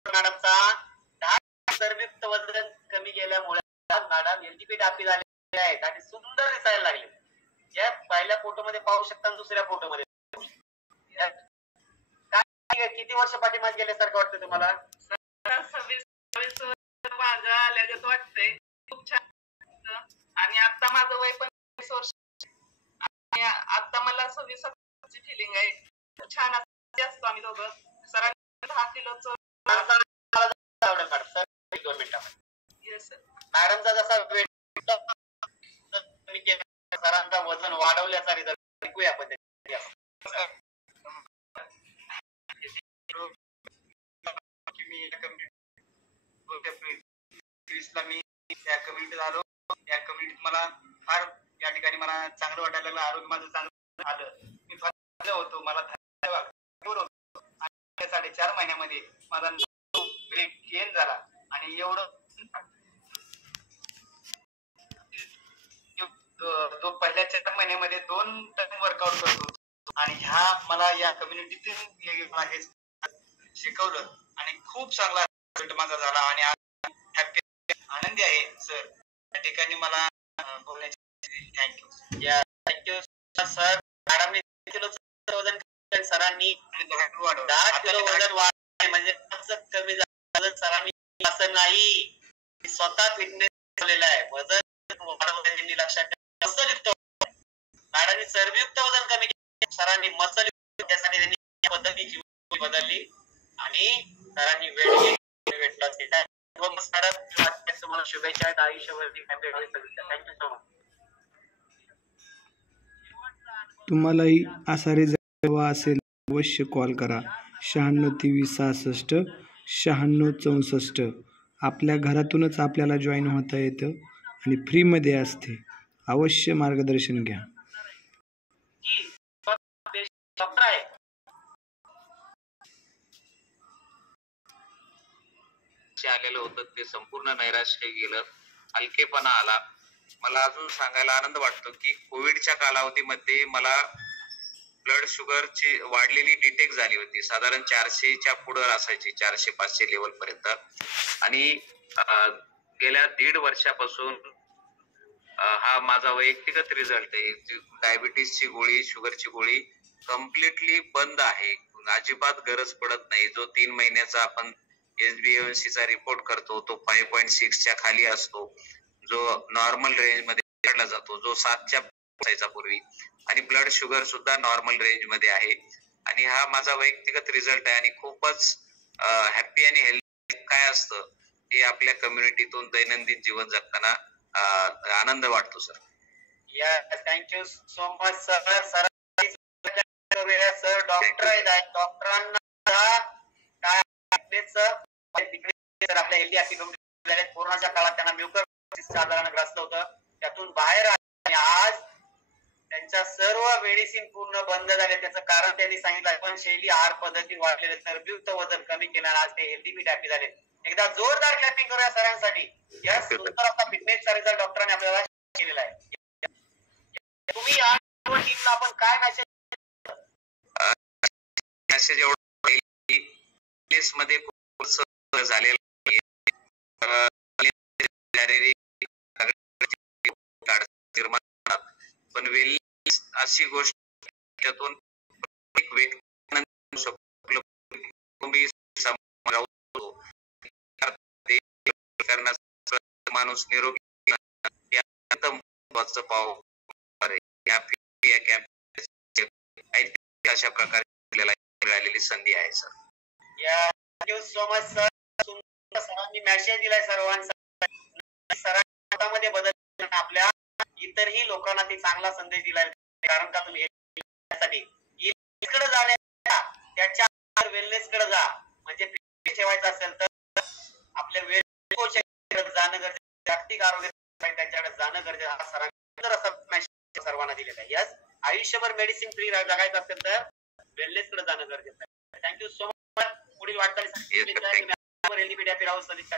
मॅडमचा 10 चरबीयुक्त वजन कमी केल्यामुळे मॅडम एलजीपी हॅपी झाले आहेत आणि सुंदर दिसायला लागले. या पहिल्या फोटो मध्ये पाहू शकता आणि दुसऱ्या फोटो मध्ये काय किती वर्ष पाठीमागे गेल्यासारखं वाटतं तुम्हाला? 26 माझ्या आल्यागत वाटतंय. खूप छान आणि आता माझं वय 25 वर्ष आणि आता मला असं विसरची फिलिंग आहे. छान असतो आम्ही दोघं. सरांनी 10 किलोचं आवडेल मॅडम सर 2 मिनिटामध्ये. Yes sir. मॅडमचा जसा वेट कमी केला सरांचा वजन वाढवल्याचा रिझल्ट ऐकूया आपण मी या कम्युनिटीत आलो. या कम्युनिटीत मला फार या ठिकाणी मला चांगलं वाटायला लागलं. आरोग्य माझं चांगलं आलं. मी फार होतो मला 4.5 महिन्यामध्ये माझा वेट गेन झाला आणि एवढं जो पहिल्या 4 महिन्यामध्ये 2 टन वर्कआउट करतो आणि ह्या मला या कम्युनिटीतून हे शिकवलं आणि खूप चांगला रिझल्ट माझा झाला आणि आज हॅपी आनंदी आहे सर. त्या ठिकाणी मला बोलण्याची थँक्यू सर. मॅडमने 10 किलोचं वजन सरांनी 10 किलो वजन वाढ म्हणजे कमी झालं. सरांनी असं नाही स्वतः फिटनेस ठेवलेला आहे. वजन वाढवलं लक्षात ठेवा. मसलयुक्त मॅडमनी चरबीयुक्त वजन कमी केलं. सरांनी मसल त्यासाठी त्यांनी पद्धती जीवन बदलली आणि सरांनी वेट लॉस केला. मॅडम शुभेच्छा आहेत. आयुष्यभर थँक्यू सो मच. तुम्हालाही असा रिझल्ट हवा असेल अवश्य कॉल करा 96 23 66 96 आपल्या घरातूनच आपल्याला जॉईन होता येतं आणि फ्रीमध्ये असते. अवश्य मार्गदर्शन घ्या. आलेलं होतं ते संपूर्ण नैराश्य गेलं. हलकेपणा आला. मला अजून सांगायला आनंद वाटतो की कोविडच्या कालावधीमध्ये मला ब्लड शुगरची वाढलेली डिटेक्ट झाली होती. साधारण 400च्या पुढे असायची, 400-500 लेवल पर्यंत. आणि गेल्या 1.5 वर्षापासून हा माझा वैयक्तिक रिझल्ट आहे. डायबिटीसची गोळी, शुगरची गोळी कम्प्लिटली बंद आहे. अजिबात गरज पडत नाही. जो 3 महिन्याचा आपण HbA1c चा रिपोर्ट करतो तो 5.6च्या खाली असतो, जो नॉर्मल रेंज मध्ये काढला जातो, जो 7च्या असायचा पूर्वी. आणि ब्लड शुगर सुद्धा नॉर्मल रेंज मध्ये आहे. आणि हा माझा वैयक्तिक रिझल्ट आहे. आणि खूपच हॅपी आणि हेल्दी काय असतं हे आपल्या कम्युनिटीतून दैनंदिन जीवन जगताना आनंद वाटतो sir. Thank you so much sir. Sir doctor आहेत. डॉक्टरांना आपल्या हेल्दी ऍक्टिव्हिटी कोरोनाच्या काळात त्यांना म्युकर आजारानं ग्रस्त होतं. त्यातून बाहेर आणि आज त्यांच्या सर्व मेडिसिन पूर्ण बंद झाले. त्याचं कारण त्यांनी सांगितलं जीवनशैली, आहार पद्धती वाढलेले, चरबीयुक्त वजन कमी केलं आणि आज ते हेल्दी बीट हॅपी झाले. एकदा जोरदार क्लॅपिंग करूया सरांसाठी. या सुंदर असा फिटनेसचा रिझल्ट डॉक्टरांनी आपल्याला केलेला आहे. तुम्ही या टीमला आपण काय मेसेज मध्ये झालेला पण वेलनेस अशी गोष्ट त्यातून एक व्यक्ती माणूस निरोगी पाव अशा प्रकारे मिळालेली संधी आहे sir. Thank you so much sir. सरांनी मेसेज दिलाय सर्वांसाठी. सरांमध्ये बदल आपल्या इतरही लोकांना ते चांगला संदेश दिलाय. कारण का तुम्ही जाण्या त्याच्या वेलनेस कडे जा. म्हणजे ठेवायचं असेल तर आपल्या वेलनेस जाणं गरजेचं, जागतिक आरोग्य त्यांच्याकडे जाणं गरजेचं. हा सरांनी असा मेसेज सर्वांना दिलेला आहे. यस, आयुष्यभर मेडिसिन फ्री जगायचं असेल तर वेलनेस कडे जाणं गरजेचं आहे. Thank you so much. पुढील वाटचाली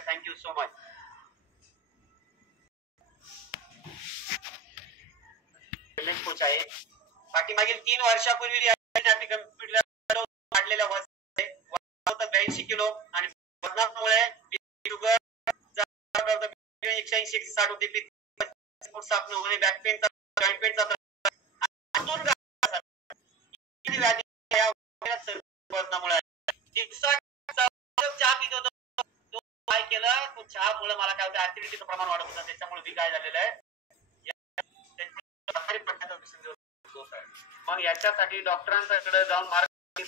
थँक्यू सो मच. कोच आहे. पाठीमागील 3 वर्षापूर्वी वाढलेल्या वजन 82 किलो आणि वजनामुळे शुगर 180-160 होते. साफ न होणे, बॅक पेन, जॉइंट पेनचा वजनामुळे चहा पित होतो. तो काय केलं, तो चहामुळे मला काय होतं ऍसिडिटीचं प्रमाण वाढत होतं. त्याच्यामुळे मी काय झालेलं आहे सोर्स आहे. मग याच्यासाठी डॉक्टरांकडे जाऊन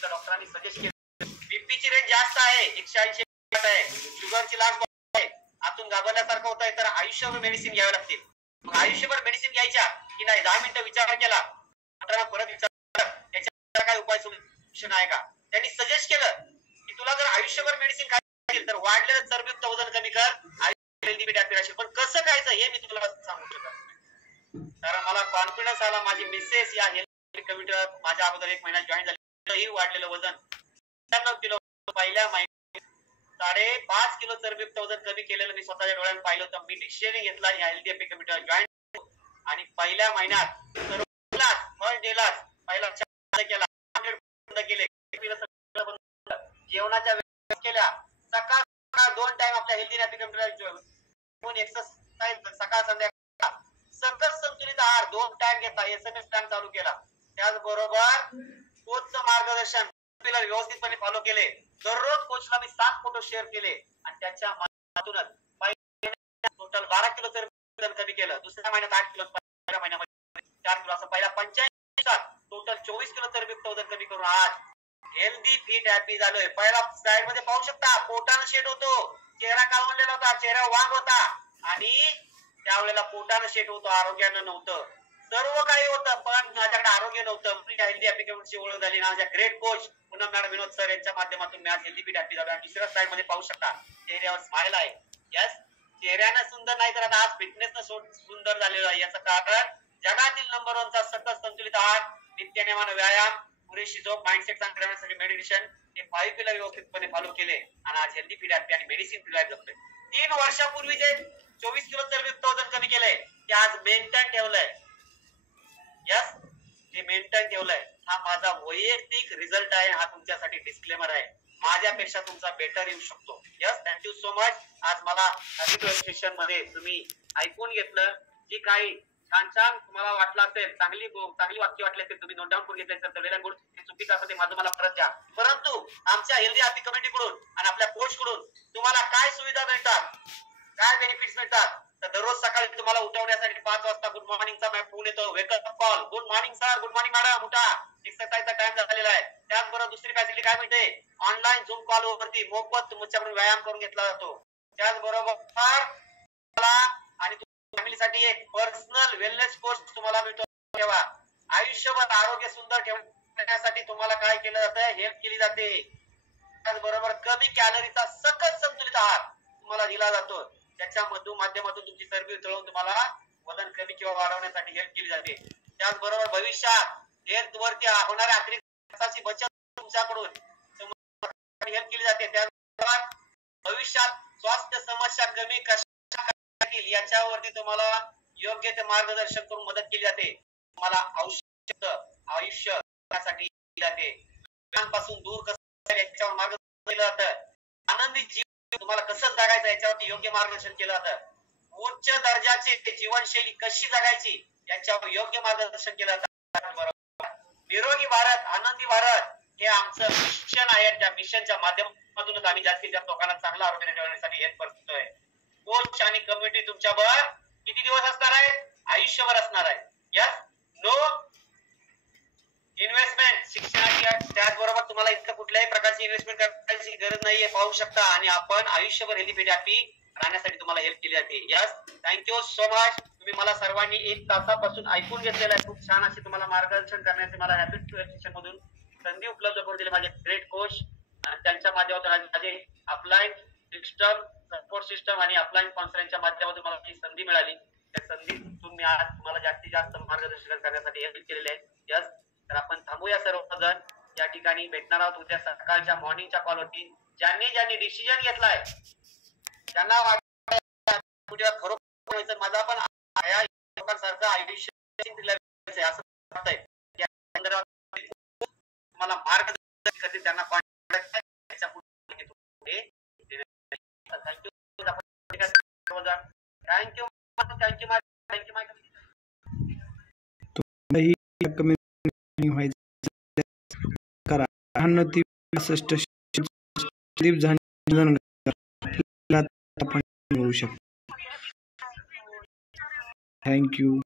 डॉक्टरांनी सजेस्ट केलं बीपीची रेंज जास्त आहे 180 आहे, शुगरची लास्ट आहे, आतून घाबरल्यासारखं होत आहे, तर आयुष्यभर मेडिसिन घ्यावे लागतील. मग आयुष्यभर मेडिसिन घ्यायच्या की नाही 10 मिनिटं विचार केला, डॉक्टरांना परत विचार याच्यावर काय उपाय सोल्युशन आहे का. त्यांनी सजेस्ट केलं की तुला जर आयुष्यभर मेडिसिन खायची तर वाढलेलं चरबीयुक्त वजन कमी कर, हेल्दी बीट हॅपी राहशील. पण कसं खायचं हे मी तुला सांगू शकत नाही, कारण मला कॉन्फिडन्स आला. माझी मिसेस या हेल्थ कमिटीला माझ्या अगोदर 1 महिना जॉईन झाली, वाढलेलं वजन 9 किलो, पहिल्या महिन्यात 5.5 किलो चरबीयुक्त वजन कमी केलेलं मी स्वतःच्या डोळ्याने पाहिलं होतं. मी डिसिजन घेतला आणि हेल्दी हॅपी कमिटीला जॉईन आणि पहिल्या महिन्यात फर्स्ट डेलाच पहिला केला, केले, जेवणाच्या वेळेस केल्या, सकाळ 2 टाइम आपल्या हेल्दी हॅपी कमिटीला एक्सरसाइज सकाळ संध्याकाळ, सकस संतुलित आहार 2 टाइम घेतला, SMS प्लॅन चालू केला. त्याचबरोबर कोचचं मार्गदर्शन व्यवस्थितपणे फॉलो केले. दररोज कोचला मी 7 फोटो शेअर केले आणि त्याच्या माध्यमातूनच टोटल 12 किलो वजन कमी केलं. दुसऱ्या महिन्यात 8 किलो, पहिल्या महिन्यामध्ये 4 किलो, असं पहिला 85 दिवसात टोटल 24 किलो चरबीयुक्त वजन कमी करून आज हेल्दी फिट हॅपी झालोय. पहिला स्लाइड मध्ये पाहू शकता पोटानं शेट होतो, चेहरा काळवंडलेला होता, चेहरा वांग होता आणि त्यावेळेला पोटानं शेट होतो, आरोग्यानं नव्हतं, सर्व काही होतं, पण माझ्याकडे आरोग्य नव्हतं. हेल्दी हॅपी कमिटीची ओळख झाली. माझ्या ग्रेट कोच पूनम मॅडम, विनोद सर यांच्या माध्यमातून मी आज हेल्दी फिट हॅपी झालो. आणि दुसऱ्या स्लाइड मध्ये पाहू शकता चेहऱ्यावर स्माइल आहे. यस, चेहऱ्यानं सुंदर नाही तर आता आज फिटनेसनं सुंदर झालेलं आहे. याचं कारण जगातील नंबर 1 चा सकस संतुलित आहार, नित्यनेमानं व्यायाम, पुरेशी झोप, माइंडसेट चांगलं करण्यासाठी मेडिटेशन, हे 5 पिलर व्यवस्थितपणे फॉलो केले आणि आज हेल्दी फिट हॅपी आणि मेडिसिन फ्री लाईफ जगतोय. 3 वर्षापूर्वी जे 24 किलो चरबीयुक्त वजन कमी केलंय ते आज मेंटेन ठेवलंय. यस, ते मेंटेन ठेवलंय. हा माझा वैयक्तिक रिझल्ट आहे, हा तुमच्यासाठी डिस्क्लेमर आहे. माझ्यापेक्षा तुमचा बेटर येऊ शकतो. Yes, thank you so much. आज मला सेशन मध्ये तुम्ही ऐकून घेतलं, जी काही छान तुम्हाला वाटलं असेल, चांगली वाक्य वाटले असेल, तुम्ही नोट डाऊन करून घेतले असेल तर वेल अँड गुड. चुकीचं असेल ते माझं मला परत द्या. परंतु आमच्या हेल्दी हॅपी कमिटीकडून आणि आपल्या कोच कडून तुम्हाला काय सुविधा मिळतात, काय बेनिफिट्स मिळतात, तर दररोज सकाळी तुम्हाला उठवण्यासाठी 5 वाजता गुड मॉर्निंगचा फोन येतो, wake up call, good morning sir, good morning madam, उठा, एक्सरसाइजचा टाइम झालेला आहे. त्याचबरोबर दुसरी फॅसिलिटी काय मिळते, ऑनलाईन झूम कॉल वरती मोफत तुमच्याकडून व्यायाम करून घेतला जातो. त्याचबरोबर आणि फॅमिलीसाठी एक पर्सनल वेलनेस कोच तुम्हाला मिळतो. ठेवा, आयुष्यभर आरोग्य सुंदर ठेवण्यासाठी तुम्हाला काय केलं जातं, हेल्प केली जाते. त्याचबरोबर कमी कॅलरीचा सकस संतुलित आहार तुम्हाला दिला जातो, त्याच्या माध्यमातून तुमची चरबी उतरवून तुम्हाला वजन कमी किंवा वाढवण्यासाठी हेल्प केली जाते. त्याचबरोबर भविष्यात हेल्थ वरती होणाऱ्या अतिरिक्त खर्चाची बचत तुमच्याकडून हेल्प केली जाते. त्याचबरोबर भविष्यात स्वास्थ्य समस्या कमी कशा याच्यावरती तुम्हाला योग्य ते मार्गदर्शन करून मदत केली जाते. तुम्हाला आयुष्य जाते, पासून दूर कसं याच्यावर मार्गदर्शन केलं जातं. आनंदी जीवन तुम्हाला कसं जगायचं याच्यावरती योग्य मार्गदर्शन केलं जातं. उच्च दर्जाची जीवनशैली कशी जगायची याच्यावर योग्य मार्गदर्शन केलं जातं. निरोगी भारत, आनंदी भारत हे आमचं मिशन आहे. त्या मिशनच्या माध्यमातूनच आम्ही जास्तीत जास्त लोकांना चांगलं आरोग्य ठेवण्यासाठी हेल्प करतोय. कोच आणि कम्युनिटी तुमच्यावर किती दिवस असणार आहे, आयुष्यभर असणार आहे. यस, नो इन्व्हेस्टमेंट शिक्षणाची, त्याचबरोबर तुम्हाला इतकं कुठल्याही प्रकारची इन्व्हेस्टमेंट करायची गरज नाहीये, पाहू शकता. आणि आपण आयुष्यभर हेल्दी फिट हॅपी राहण्यासाठी तुम्हाला हेल्प केली जाते. Yes, thank you so much. तुम्ही मला सर्वांनी 1 तासापासून ऐकून घेतलेलं आहे. खूप छान अशी तुम्हाला मार्गदर्शन करण्याचे मला हॅबिट टू सेशन मधून संधी उपलब्ध करून दिली माझे ग्रेट कोच. त्यांच्या माध्यमातून माझे अपलाईन सिस्टम, सपोर्ट सिस्टम आणि अपलाईन कॉन्फरन्सच्या माध्यमातून मला ही संधी मिळाली. त्या संधीतून मी आज तुम्हाला जास्तीत जास्त मार्गदर्शन करण्यासाठी हेल्प केलेले आहे. यस, तर आपण थांबूया सर्वजण. या ठिकाणी भेटणार आहोत उद्या सकाळच्या मॉर्निंगच्या कॉलवरती. ज्यांनी डिसिजन घेतलाय त्यांना खरोखर माझा पण या लोकांसारखं आयुष्य असं वाटतंय. मला मार्गदर्शन करते त्यांना कॉन्टॅक्ट थँक्यू.